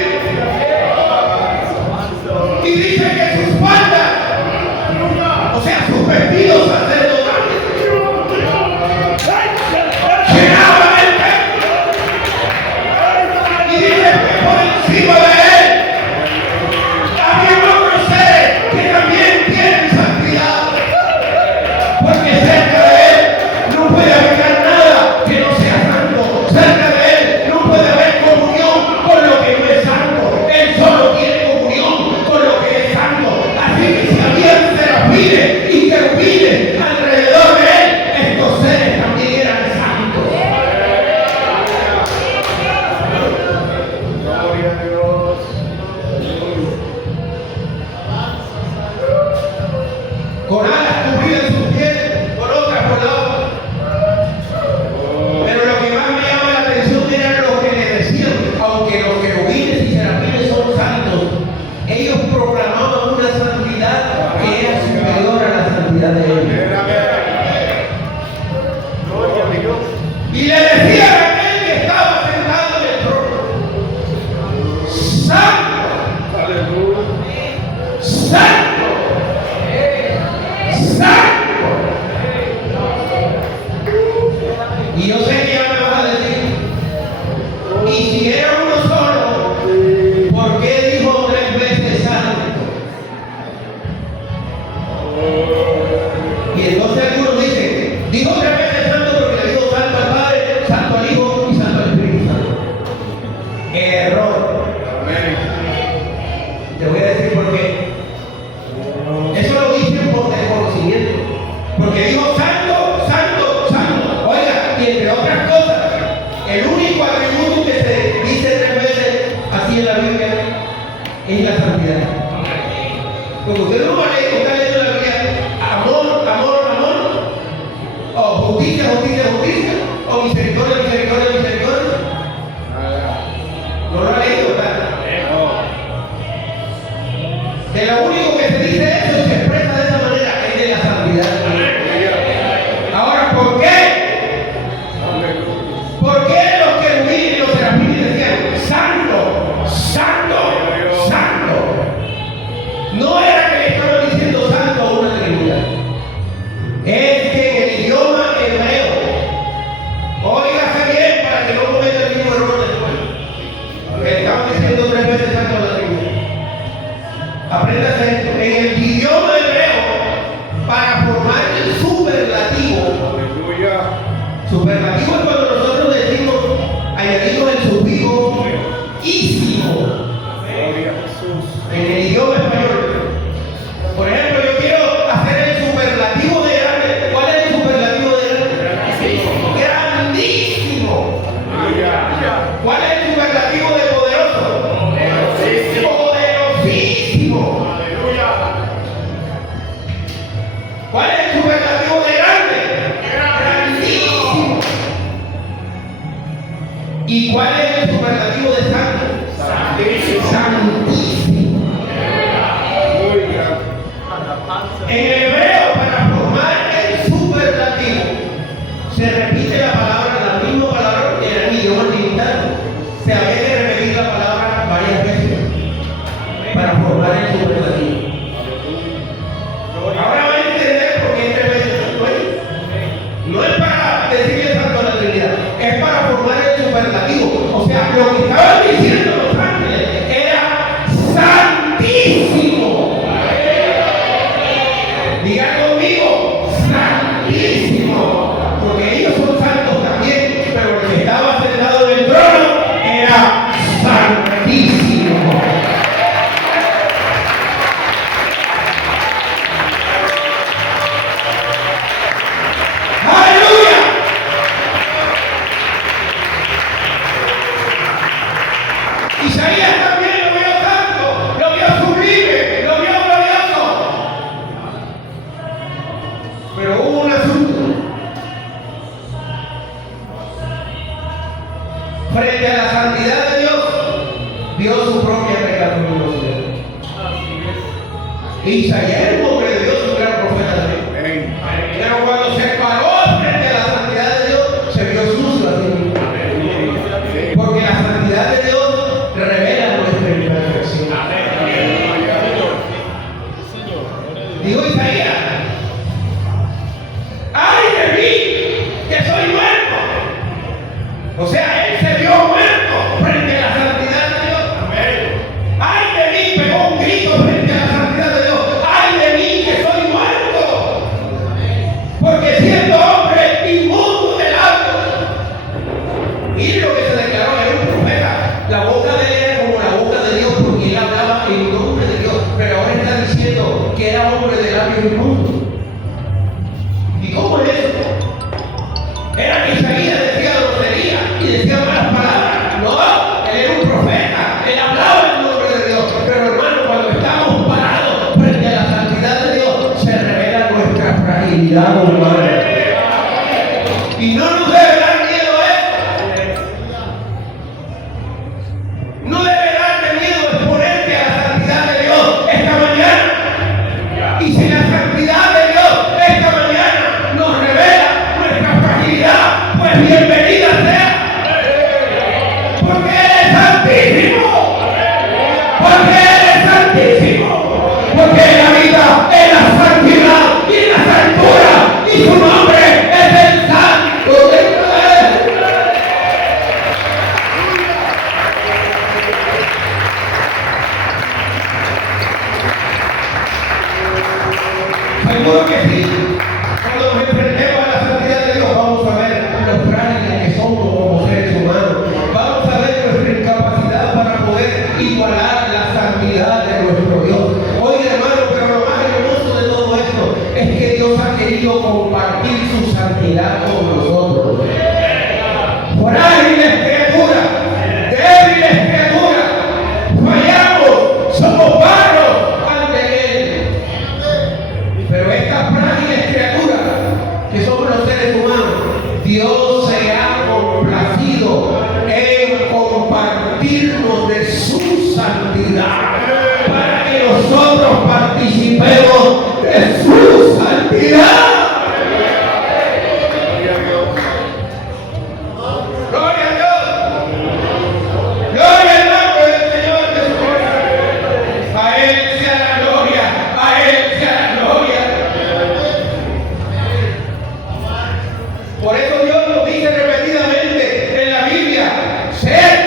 Y dice que sus faldas, o sea, con alas cubridas sus pies, con otras por la otra. Pero lo que más me llama la atención era lo que le decían, aunque los querubines y serafines son santos, ellos proclamaban una santidad que era superior a la santidad de ellos. Y le decían a aquel que estaba sentado en el trono: Santo, Santo, Santo. Y yo sé que ya me vas a decir, y si era uno solo, ¿por qué dijo 3 veces santo? Y entonces algunos dicen, dijo 3 veces santo porque le dijo santo al Padre, santo al Hijo y santo al Espíritu Santo. Error. Te voy a decir por qué. Eso lo dicen por desconocimiento. Porque dijo santo, santo, santo. Oiga, y entre otras cosas, el único atributo que se dice 3 veces así en la Biblia es la santidad. Porque usted no va a leer, está leyendo la Biblia, amor, amor, amor, o justicia, justicia, justicia, o misericordia, misericordia, misericordia. No lo ha leído, ¿verdad? De lo único que se dice eso y se expresa de esa manera es de la santidad. Ahora, ¿por qué? ¿Por qué los querubines y los serafines decían santo, santo, santo? No era que le estaban diciendo santo a una trinidad. Es que en el idioma hebreo, óigase bien para que no cometa el mismo error después, que estaban diciendo 3 veces santo a la trinidad. Apréndase esto. En el idioma hebreo, para formar el superlativo, superlativo es cuando nosotros decimos, añadimos el sufijo ísimo en el idioma español. Por ejemplo, yo quiero hacer el superlativo de grande. ¿Cuál es el superlativo de grande? Grandísimo. ¿Cuál es el superlativo de poderoso? Poderosísimo. ¿Cuál es el superlativo de grande? Grandísimo. ¿Y cuál es el superlativo de santo? Santísimo. En el hebreo, para formar el superlativo, se repite la palabra, la misma palabra que era en idioma limitado. Se había que repetir la palabra varias veces para formar el superlativo. Ahora va a entender por qué 3 veces santo es. No es para decirle santo a la Trinidad, es para formar el superlativo. O sea, lo que estaban diciendo los ángeles era santísimo. Digan conmigo, santísimo. Porque ellos son santos también, pero el que estaba sentado en el trono era santísimo. ¡Aleluya! Isaías también lo vio santo, lo vio sublime, lo vio glorioso. Pero hubo un asunto. Frente a la santidad de Dios, vio su propia pecaminosidad. Isaías era un hombre de Dios, un gran profeta también. Pero cuando se paró frente a la santidad de Dios, se vio sucio a sí mismo. Porque la santidad de Dios revela nuestra imperfección. Dijo Isaías: ¡ay de mí, que soy muerto! O sea, él se vio muerto frente a la santidad de Dios. ¡Ay de mí! Pegó un grito frente a la santidad de Dios. ¡Ay de mí, que soy muerto! Porque siendo hombre inmundo de labios. Miren lo que se declaró, era un profeta. La boca de él era como la boca de Dios, porque él hablaba en nombre de Dios. Pero ahora está diciendo que era hombre de labios inmundos. ¿Y cómo es eso? Era que Isaías decía grosería y decía malas palabras. No, él era un profeta, él hablaba en nombre de Dios. Pero hermano, cuando estamos parados frente a la santidad de Dios, se revela actividad humana. Y no nos debe dar miedo eso. No debe darte miedo exponerte a la santidad de Dios esta mañana. Y si la santidad de Dios esta mañana nos revela nuestra fragilidad, pues bienvenida sea. Porque Él es santísimo. Porque Él es santísimo. Porque Él habita en la santidad y en las alturas. Y su nombre es el Santo de Israel. Seguro que sí. Cuando nos enfrentemos a la santidad de Dios, vamos a ver los frágiles que somos como seres humanos. Vamos a ver nuestra incapacidad para poder igualar la santidad de nuestro Dios. Oye, hermano, pero lo más hermoso de todo esto es que Dios ha querido compartir su santidad con nosotros. Frágiles criaturas, débiles criaturas, fallamos, somos barro ante Él. Pero estas frágiles criaturas, que somos los seres humanos, Dios se ha complacido en compartirnos de su santidad para que nosotros participemos de su santidad. Gloria a Dios. Gloria al nombre del Señor Jesucristo. A Él sea la gloria, a Él sea la gloria. Por eso Dios nos dice repetidamente en la Biblia: sed,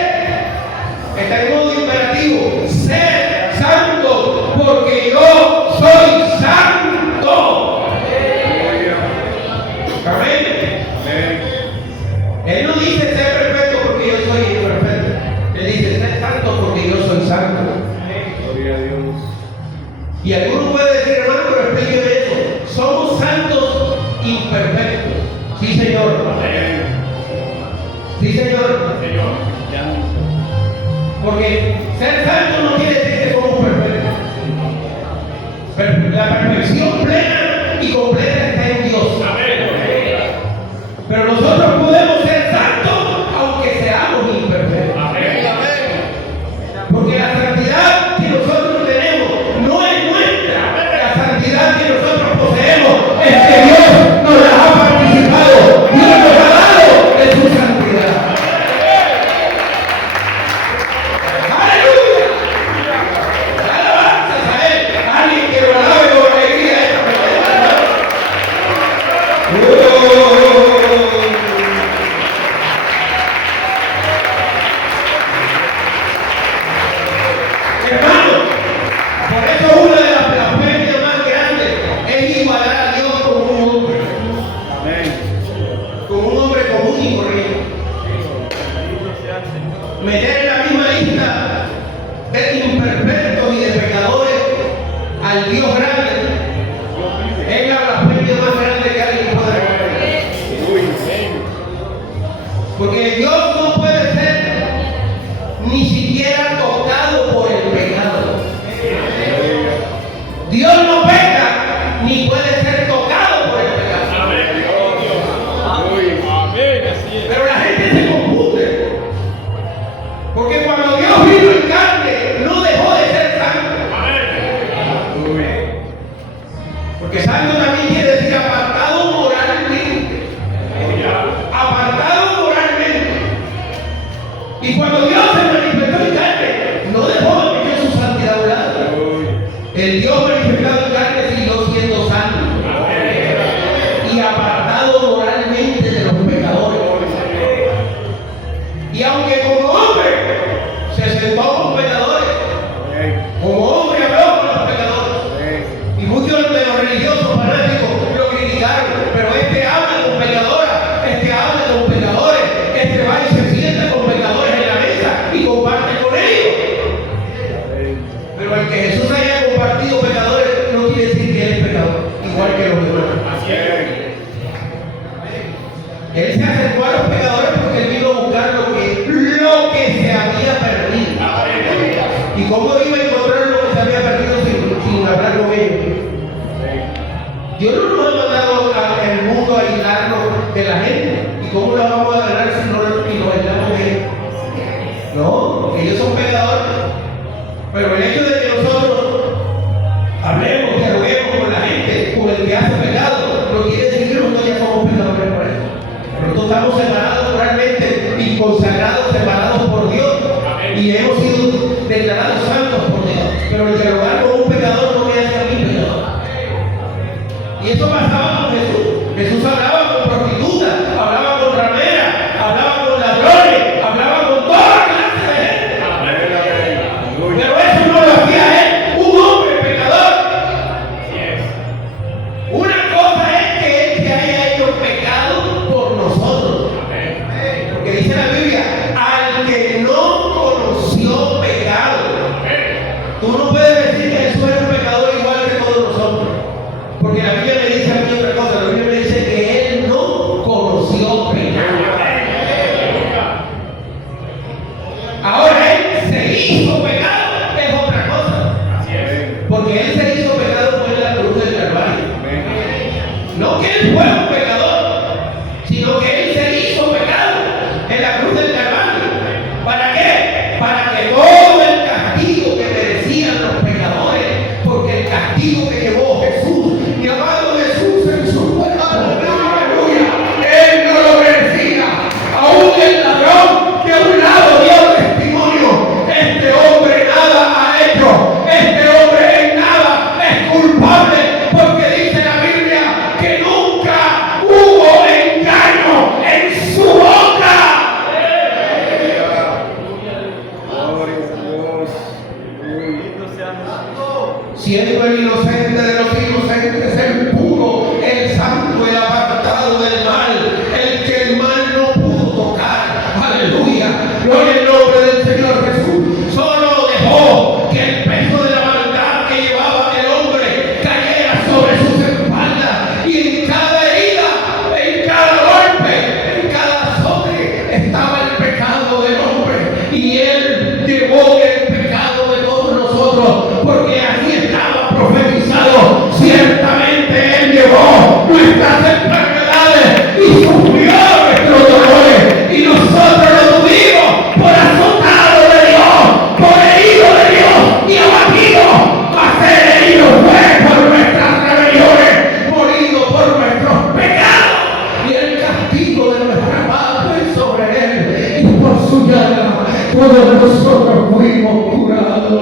está en modo imperativo, sed santos, porque yo soy santo. Amén. Él no dice ser perfecto porque yo soy imperfecto. Él dice ser santo porque yo soy santo. Gloria a Dios. Y alguno puede decir, hermano, pero explíqueme eso. Somos santos imperfectos. Sí, Señor. Sí, Señor. Porque ser santo no quiere decir que somos perfectos. La perfección plena y completa está en Dios. Pero nosotros podemos ser santos aunque seamos imperfectos. Porque la santidad que nosotros tenemos no es nuestra. La santidad que nosotros poseemos es que Dios nos la ha participado. Dios nos ha dado de su santidad. ¡Aleluya! Alabanzas a Él. Alguien que lo alabe con alegría esta mañana. Hermano, por eso una de las blasfemias más grandes es igualar a Dios con un hombre. Con un hombre común y corriente. Meter en la misma lista de imperfectos y de pecadores al Dios grande es la blasfemia más grande que alguien puede hacer. Porque Dios no puede ser ni siquiera tocado por el pecado. Dios no peca ni puede ser tocado por el pecado. Pero la gente se confunde. Porque cuando Dios vino en carne, no dejó de ser santo. Porque santo también quiere decir apartado moralmente. Apartado moralmente. Y cuando Dios se manifestó en carne, no dejó de meter su santidad a un lado. El Dios manifestado en carne siguió siendo santo. Y apartado moralmente de los pecadores. Y aunque como hombre se sentó con pecadores, como hombre habló con los pecadores. Y muchos de los religiosos fanáticos lo criticaron, pero este habla con pecadoras, este habla con pecadores, este va y se sienta con pecadores en la mesa y comparte con ellos. Pero el que Jesús haya compartido pecadores no quiere decir que él es pecador, igual que los demás. Él se acercó a los pecadores porque él vino a buscar lo que se había perdido. ¿Y cómo iba a encontrar lo que se había perdido sin hablar con ellos? Dios no nos ha mandado al mundo a aislarnos de la gente. ¿Y cómo la vamos a agarrar si no nos aislamos de ellos? No, ellos son pecadores. Pero el hecho de que nosotros hablemos, dialoguemos con la gente, con el que hace pecado, no quiere decir que nosotros ya somos pecadores por eso. Nosotros estamos separados realmente y consagrados, separados por Dios. Y hemos sido declarados santos por Dios. Pero el dialogar con un pecador no me hace a mí pecador. Y eso pasaba con Jesús. Jesús hablaba con prostitutas, hablaba con rameras, hablaba con ladrones, hablaba con toda clase de gente. Pero eso no lo hacía él, un hombre pecador. Una cosa es que él se haya hecho pecado por nosotros. Porque dice la Biblia, al que no conoció pecado. Tú no puedes decir que Jesús era un pecador igual que todos nosotros. Porque la Biblia me dice a mí otra cosa. La Biblia me dice que él no conoció pecado. Ahora él se hizo pecado, es otra cosa. Porque él se hizo pecado fue en la cruz del Calvario. No que él fue un pecador, sino que él se hizo pecado en la cruz del Calvario. ¿Para qué? Para que todo el castigo que merecían los pecadores, porque el castigo que llevó Jesús, mi amado Jesús en su cuerpo, aleluya, él no lo merecía. Aún el ladrón que a un lado dio testimonio, este hombre nada ha hecho, este hombre en nada es culpable, porque dice la Biblia que nunca hubo engaño en su boca. Siendo el inocente de los inocentes, el puro, el santo, el apartado del mal, el que el mal no pudo tocar. Aleluya, gloria al nombre del Señor Jesús. Solo dejó que el peso de la maldad que llevaba el hombre cayera sobre sus espaldas. Y en cada herida, en cada golpe, en cada azote estaba el pecado del hombre. Y él llevó el pecado de todos nosotros, porque así estaba profetizado. Ciertamente él llevó nuestras enfermedades y sufrió nuestros dolores, y nosotros lo tuvimos por azotado de Dios, por herido de Dios y abatido. Mas él herido fue por nuestras rebeliones, morido por nuestros pecados, y el castigo de nuestra paz fue sobre él, y por su llaga todos nosotros fuimos curados.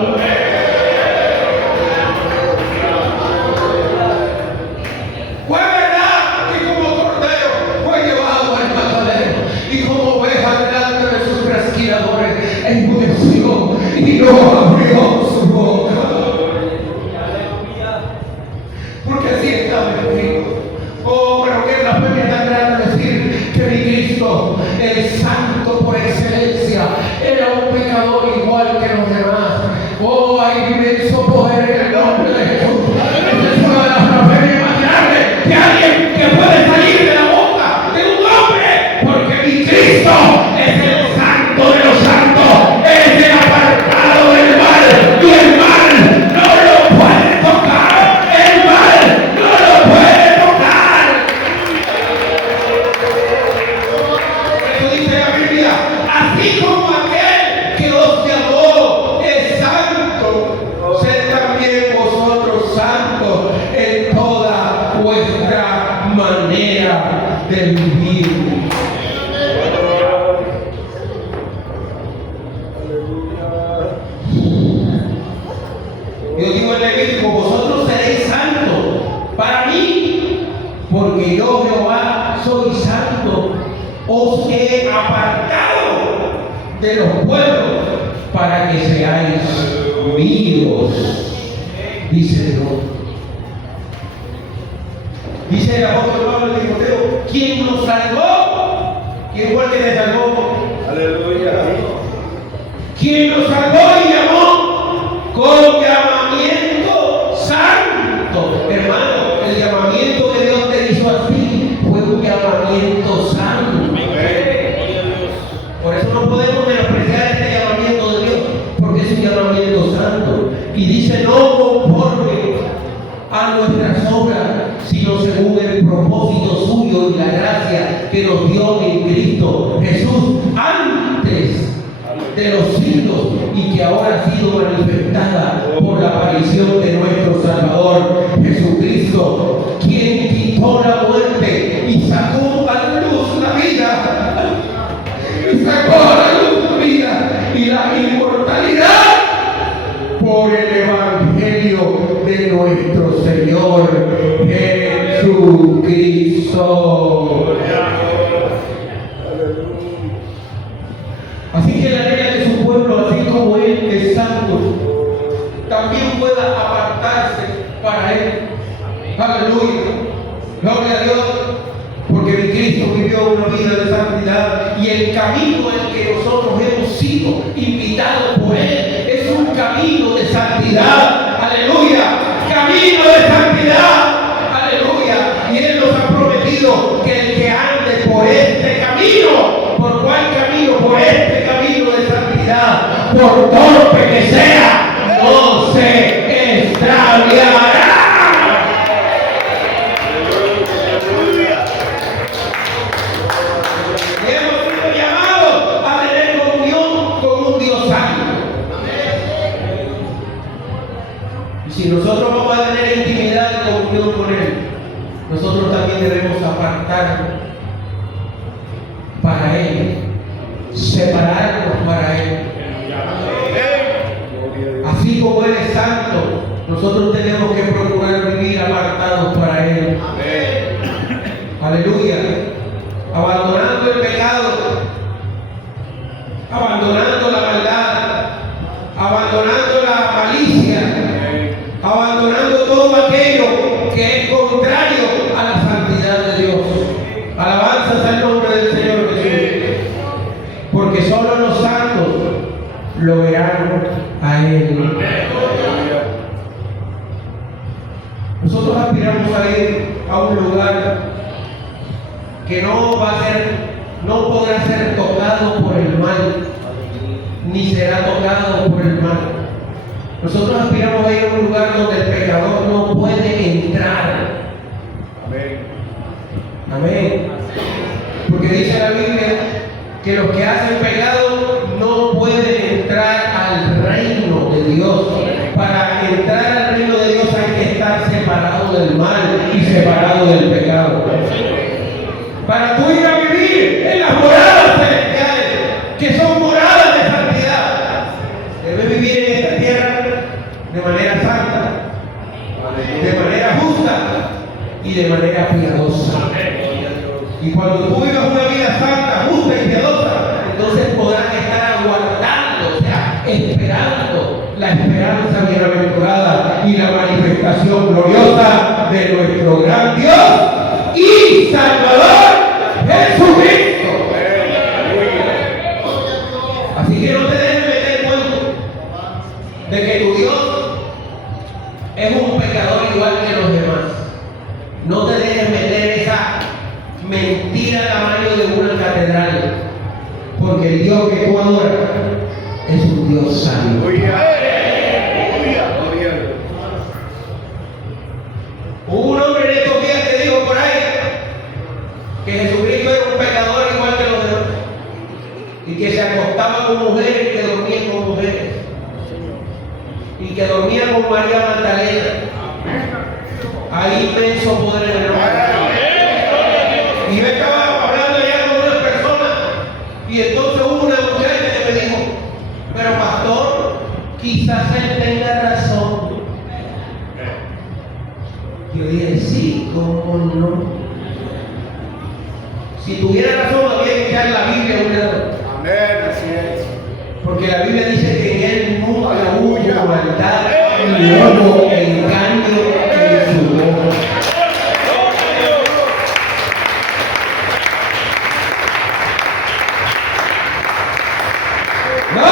Fue verdad que como cordero fue llevado al matadero, y como oveja delante de sus resquiladores enmudeció y no abrió su boca. Porque así estaba escrito. Oh, pero qué blasfemia tan grande decir que mi Cristo, el santo por excelencia, era un pecador igual que los demás. Oh, hay inmenso poder en el nombre de Jesús. Esa es una de las blasfemias más grandes que alguien que puede salir de la boca de un hombre, porque mi Cristo es el santo de los santos, es el apartado del mal, y el mal no lo puede tocar, el mal no lo puede tocar. Eso dice la Biblia, así como aquel que os llamó es santo, sed también vosotros santos en toda vuestra manera de vivir. Yo digo en Levítico, vosotros seréis santos para mí, porque yo Jehová soy santo. Os he apartado de los pueblos para que seáis míos, dice Dios. Dice el apóstol Pablo a Timoteo, ¿quién nos salvó? ¿Quién fue el que te salvó? Aleluya. ¿Quién nos salvó y llamó? Con llamamiento santo. Hermano, el llamamiento que Dios te hizo a ti fue un llamamiento santo. Por eso no podemos menospreciar este llamamiento de Dios, porque es un llamamiento santo. Y dice, no conforme a nuestras obras, sino que nos dio en Cristo Jesús antes de los siglos y que ahora ha sido manifestada por la aparición de nuestro Salvador Jesucristo, quien quitó la muerte y sacó a la luz la vida, y sacó a la luz la vida y la inmortalidad por el Evangelio de nuestro Señor Jesucristo. Así que la regla de su pueblo, así como Él es santo, también pueda apartarse para Él. Aleluya. Gloria a Dios. Porque mi Cristo vivió una vida de santidad y el camino en que nosotros hemos sido invitados por Él es un camino de santidad. Aleluya. Camino de santidad. Aleluya. Y Él nos ha prometido que el que ande por este camino, ¿por cuál camino? Por este camino de santidad, por torpe que sea, no se extraviará. Y hemos sido llamados a tener comunión con un Dios santo. Y si nosotros vamos a tener intimidad y comunión con Él, nosotros también debemos apartarnos para Él, separarnos para Él. Así como Él es santo, nosotros tenemos que procurar vivir apartados para Él. Aleluya. Abandonando el pecado, abandonando la maldad, abandonando la malicia, abandonando todo aquello que es contrario a la santidad de Dios. Alabanzas al nombre del Señor Jesús. Porque solo los santos lo verán a Él. Nosotros aspiramos a ir a un lugar que no podrá ser tocado por el mal, ni será tocado por el mal. Nosotros aspiramos a ir a un lugar donde el pecador no puede entrar. Amén. Porque dice la Biblia que los que hacen pecado no pueden entrar al reino de Dios. Para entrar al reino de Dios hay que estar separado del mal y separado del pecado. Para tú ir a vivir en las moradas celestiales, que son moradas de santidad, debes vivir en esta tierra de manera santa, de manera justa y de manera piadosa. Y cuando tú vivas una vida santa, justa y piadosa, entonces podrás estar aguardando, o sea, esperando la esperanza bienaventurada y la manifestación gloriosa de nuestro gran Dios y Salvador Jesucristo. Así que no te dejes meter cuento de que tu Dios es un pecador igual que los demás. No te dejes meter esa mentira tamaño de una catedral, porque el Dios que tú adoras es un Dios santo. Hubo un hombre en estos días que dijo por ahí que Jesucristo era un pecador igual que los demás y que se acostaba con mujeres y que dormía con mujeres y que dormía con María Magdalena. Hay inmenso poder en el nombre. Y yo estaba hablando allá con una persona y entonces hubo una muchacha que me dijo, pero pastor, quizás él tenga razón. Yo dije, sí, ¿cómo no? Si tuviera razón, había que echar la Biblia a un lado. Amén, así es. Porque la Biblia dice que en él nunca hubo maldad, ni hubo engaño en su boca. ¡No!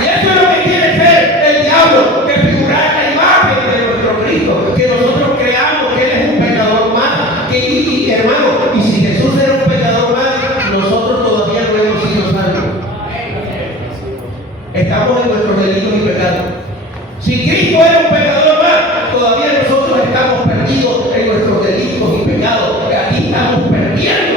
Y eso es lo que quiere ser el diablo, que figurar la imagen de nuestro Cristo, que nosotros creamos que Él es un pecador más. Y hermano, y si Jesús era un pecador más, nosotros todavía no hemos sido salvos. Estamos en nuestros delitos y pecados. Si Cristo era un pecador más, todavía nosotros estamos perdidos en nuestros delitos y pecados. Aquí estamos perdiendo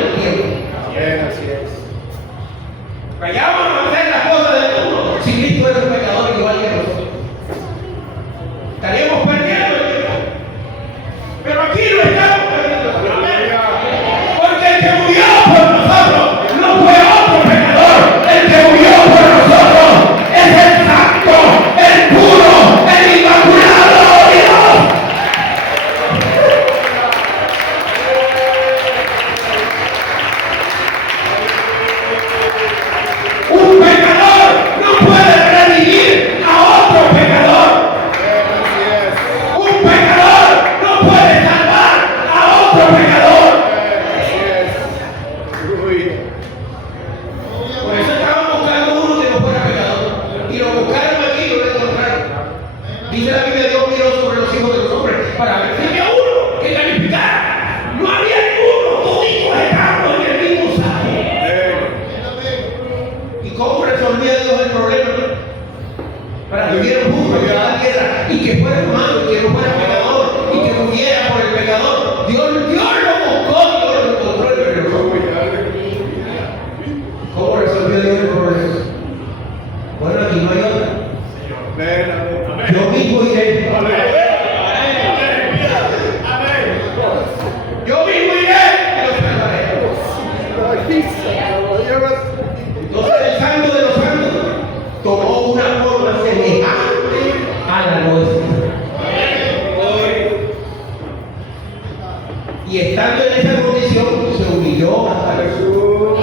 Y estando en esa condición, se humilló hasta Jesús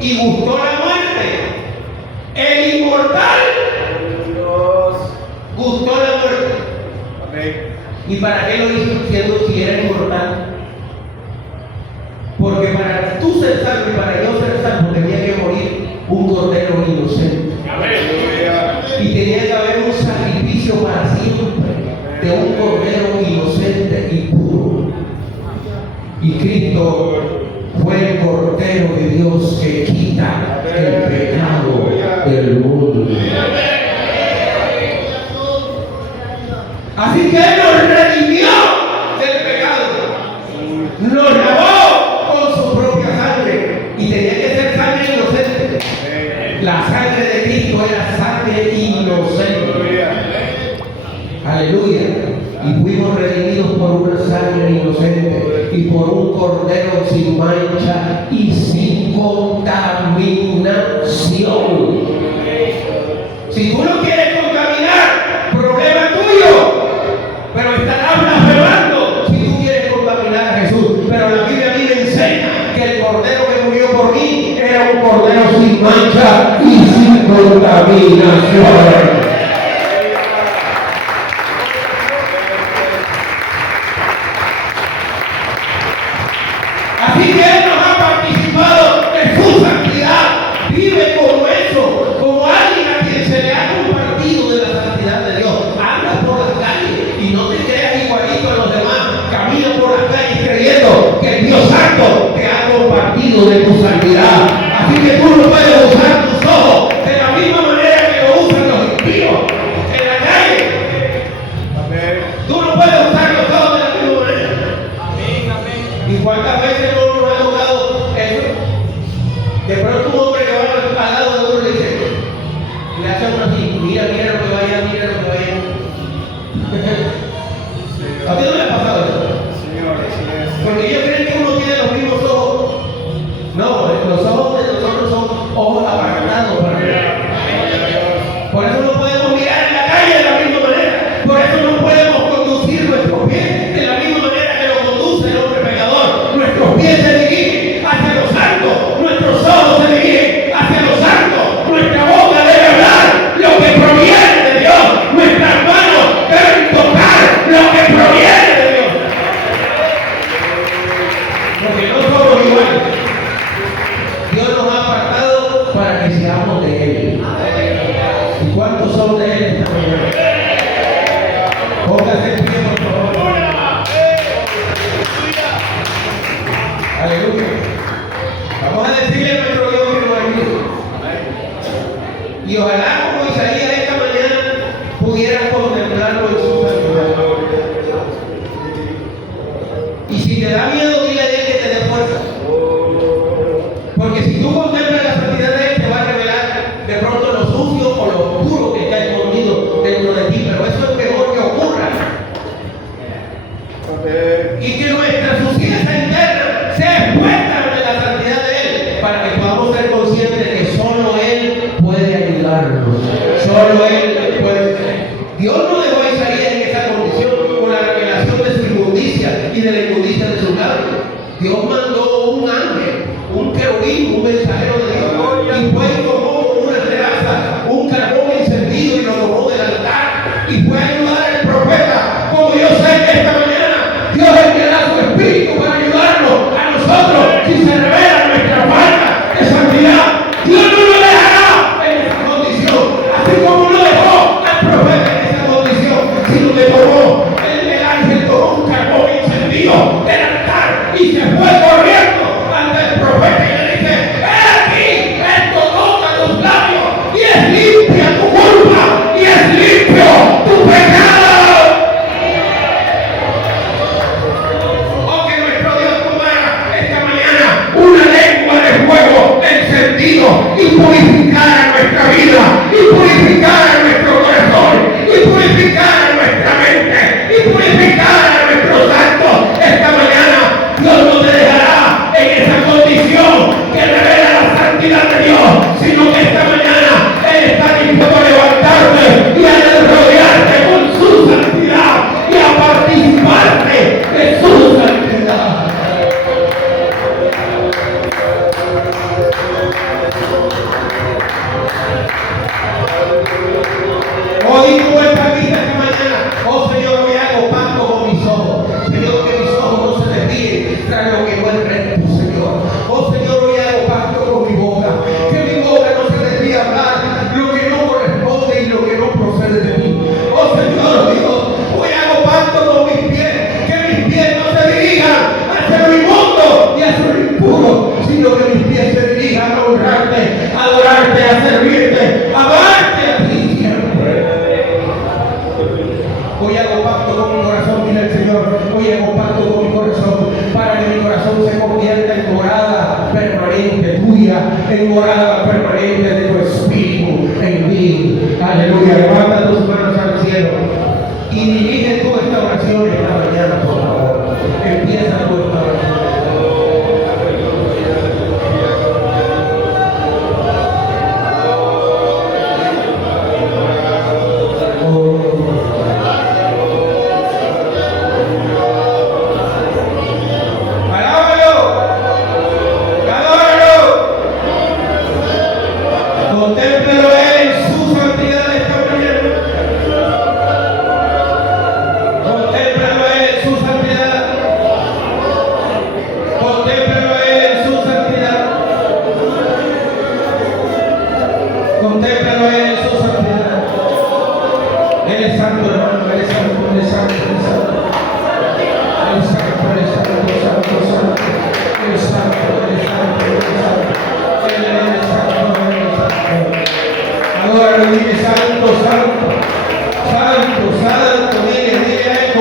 y buscó la muerte. El inmortal gustó la muerte. Amén. ¿Y para qué lo hizo siendo si era inmortal? Porque para tú ser salvo y para yo ser salvo tenía que morir un cordero inocente. Y tenía que haber un sacrificio para siempre de un cordero inocente y puro. Y Cristo fue el cordero de Dios que quita el pecado del mundo. Así que Él nos redimió del pecado, nos lavó con su propia sangre y tenía que ser sangre inocente. La sangre de Cristo era sangre inocente. Aleluya. Y fuimos redimidos por una sangre inocente y por un cordero sin mancha y sin contaminación. Si tú no quieres contaminar, problema tuyo. Pero estarás blasfemando si tú quieres contaminar a Jesús. Pero la Biblia a mí me enseña que el cordero que murió por mí era un cordero sin mancha y sin contaminación. Así que Él nos ha participado de su santidad. Vive como eso, como alguien a quien se le ha compartido de la santidad de Dios. Anda por las calles y no te creas igualito a los demás. Camina por las calles creyendo que el Dios Santo te ha compartido de tu santidad. Así que tú no puedes usar tus ojos de la misma manera que lo usan los impíos en la calle. Tú no puedes usar los ojos de la misma manera. ¿Y cuántas veces no nos ha tocado eso? De pronto un hombre que va al lado de uno le dice, le hace uno así, mira lo que vaya. ¿A ti no le ha pasado eso? Porque ellos creen que uno tiene los mismos ojos. No, los ojos de nosotros son ojos apartados para mirar. Por eso no podemos mirar en la calle de la misma manera. Por eso no podemos conducir nuestros pies de la misma manera que lo conduce el hombre pecador. Nuestros pies se dirigen hacia lo santo, nuestros ojos se dirigen hacia lo santo, nuestra boca debe hablar lo que proviene de Dios, nuestras manos deben tocar lo que proviene de Dios. Porque no somos iguales. Dios nos ha apartado para que seamos de Él. ¿Y cuántos son de Él esta mañana? Póngase en pie, por favor. Aleluya. Vamos a decirle a nuestro Dios que nos ayude. Y ojalá como Isaías esta mañana pudiera contemplarlo en su santidad. Y si te da miedo, dile a Él que te dé fuerza. Porque si tú contemplas la santidad de Él, te va a revelar de pronto lo sucio o lo oscuro que está escondido dentro de ti. Pero eso es mejor que ocurra. Y que nuestra suciedad interna sea expuesta ante la santidad de Él, para que podamos ser conscientes de que solo Él puede ayudarnos. Solo Él puede. Dios no dejó a Isaías en esa condición con la revelación de su inmundicia y de la inmundicia de sus labios. Dios mandó un ángel, un querubín, un mensajero de Dios, y fue y tomó con una tenaza un carbón encendido y lo tomó del altar y fue a ayudar al profeta. Como yo sé que esta mañana Dios enviará su espíritu para ayudarnos a nosotros si se revela nuestra falta de santidad. Dios no nos dejará en esa condición, así como no dejó al profeta en esa condición, sino que tomó el ángel, tomó un carbón encendido del altar y se fue corriendo ante el profeta y le dice: ¡He aquí, esto toca tus labios y es limpia tu culpa y es limpio tu pecado! Oh, que nuestro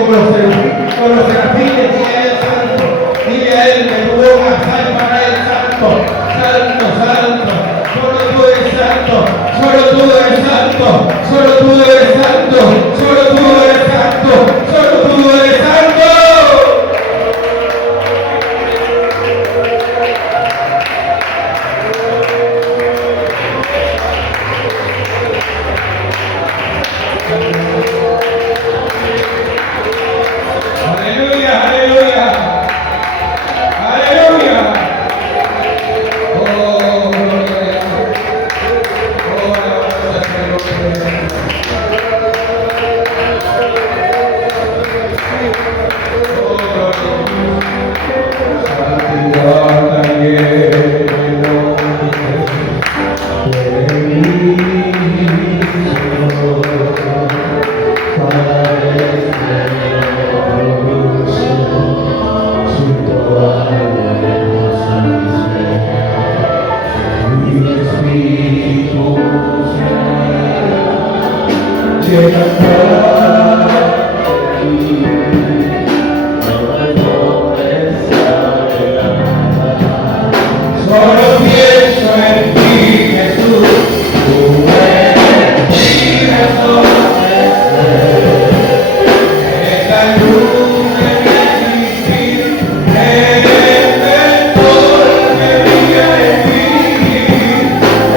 con los serafines, dile a él santo, dile a él que tu boca salva para él santo, santo, santo, solo tú eres santo, solo tú eres santo, solo tú eres santo, solo tú eres santo, solo tú eres santo. Aleluya, aleluya, aleluya. Oh, gloria. Oh, alabanza al Señor. Oh, gloria. Santidad lleno de mí, solo pienso en ti, Jesús, tú eres mi razón, eres la luz de mi existir, eres el sol que brilla en mí,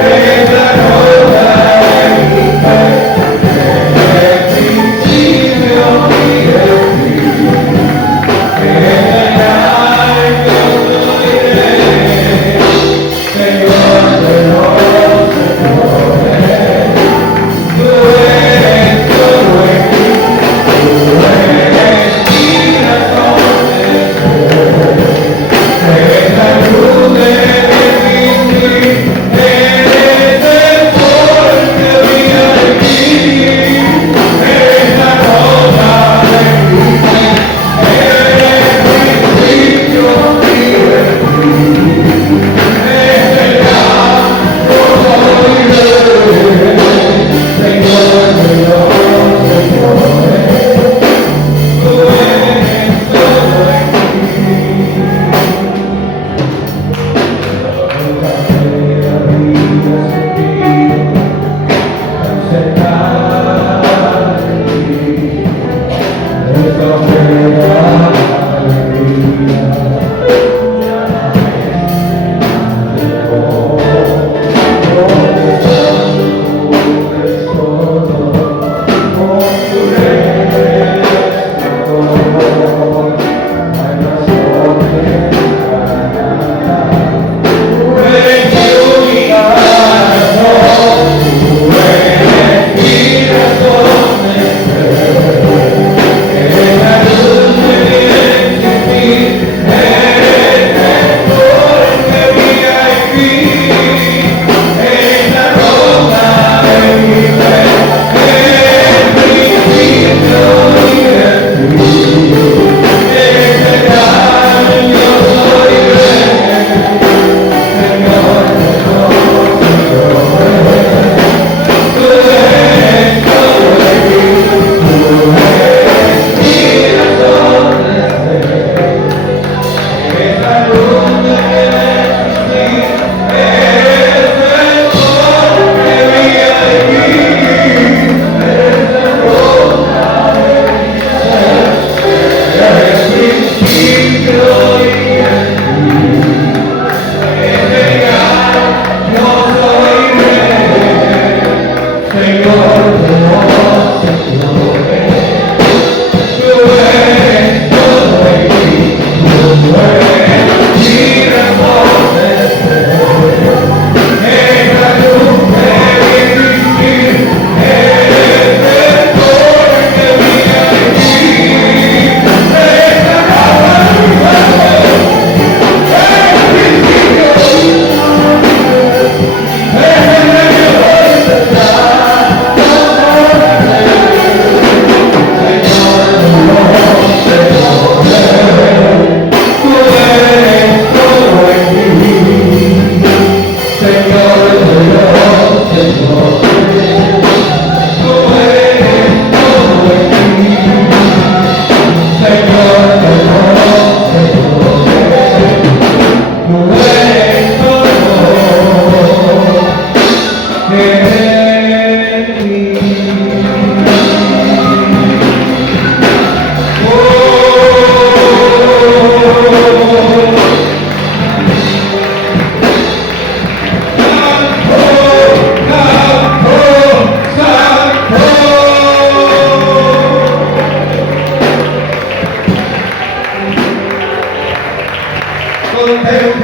eres la rosa de mi fe, eres el principio y el fin.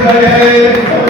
Amén.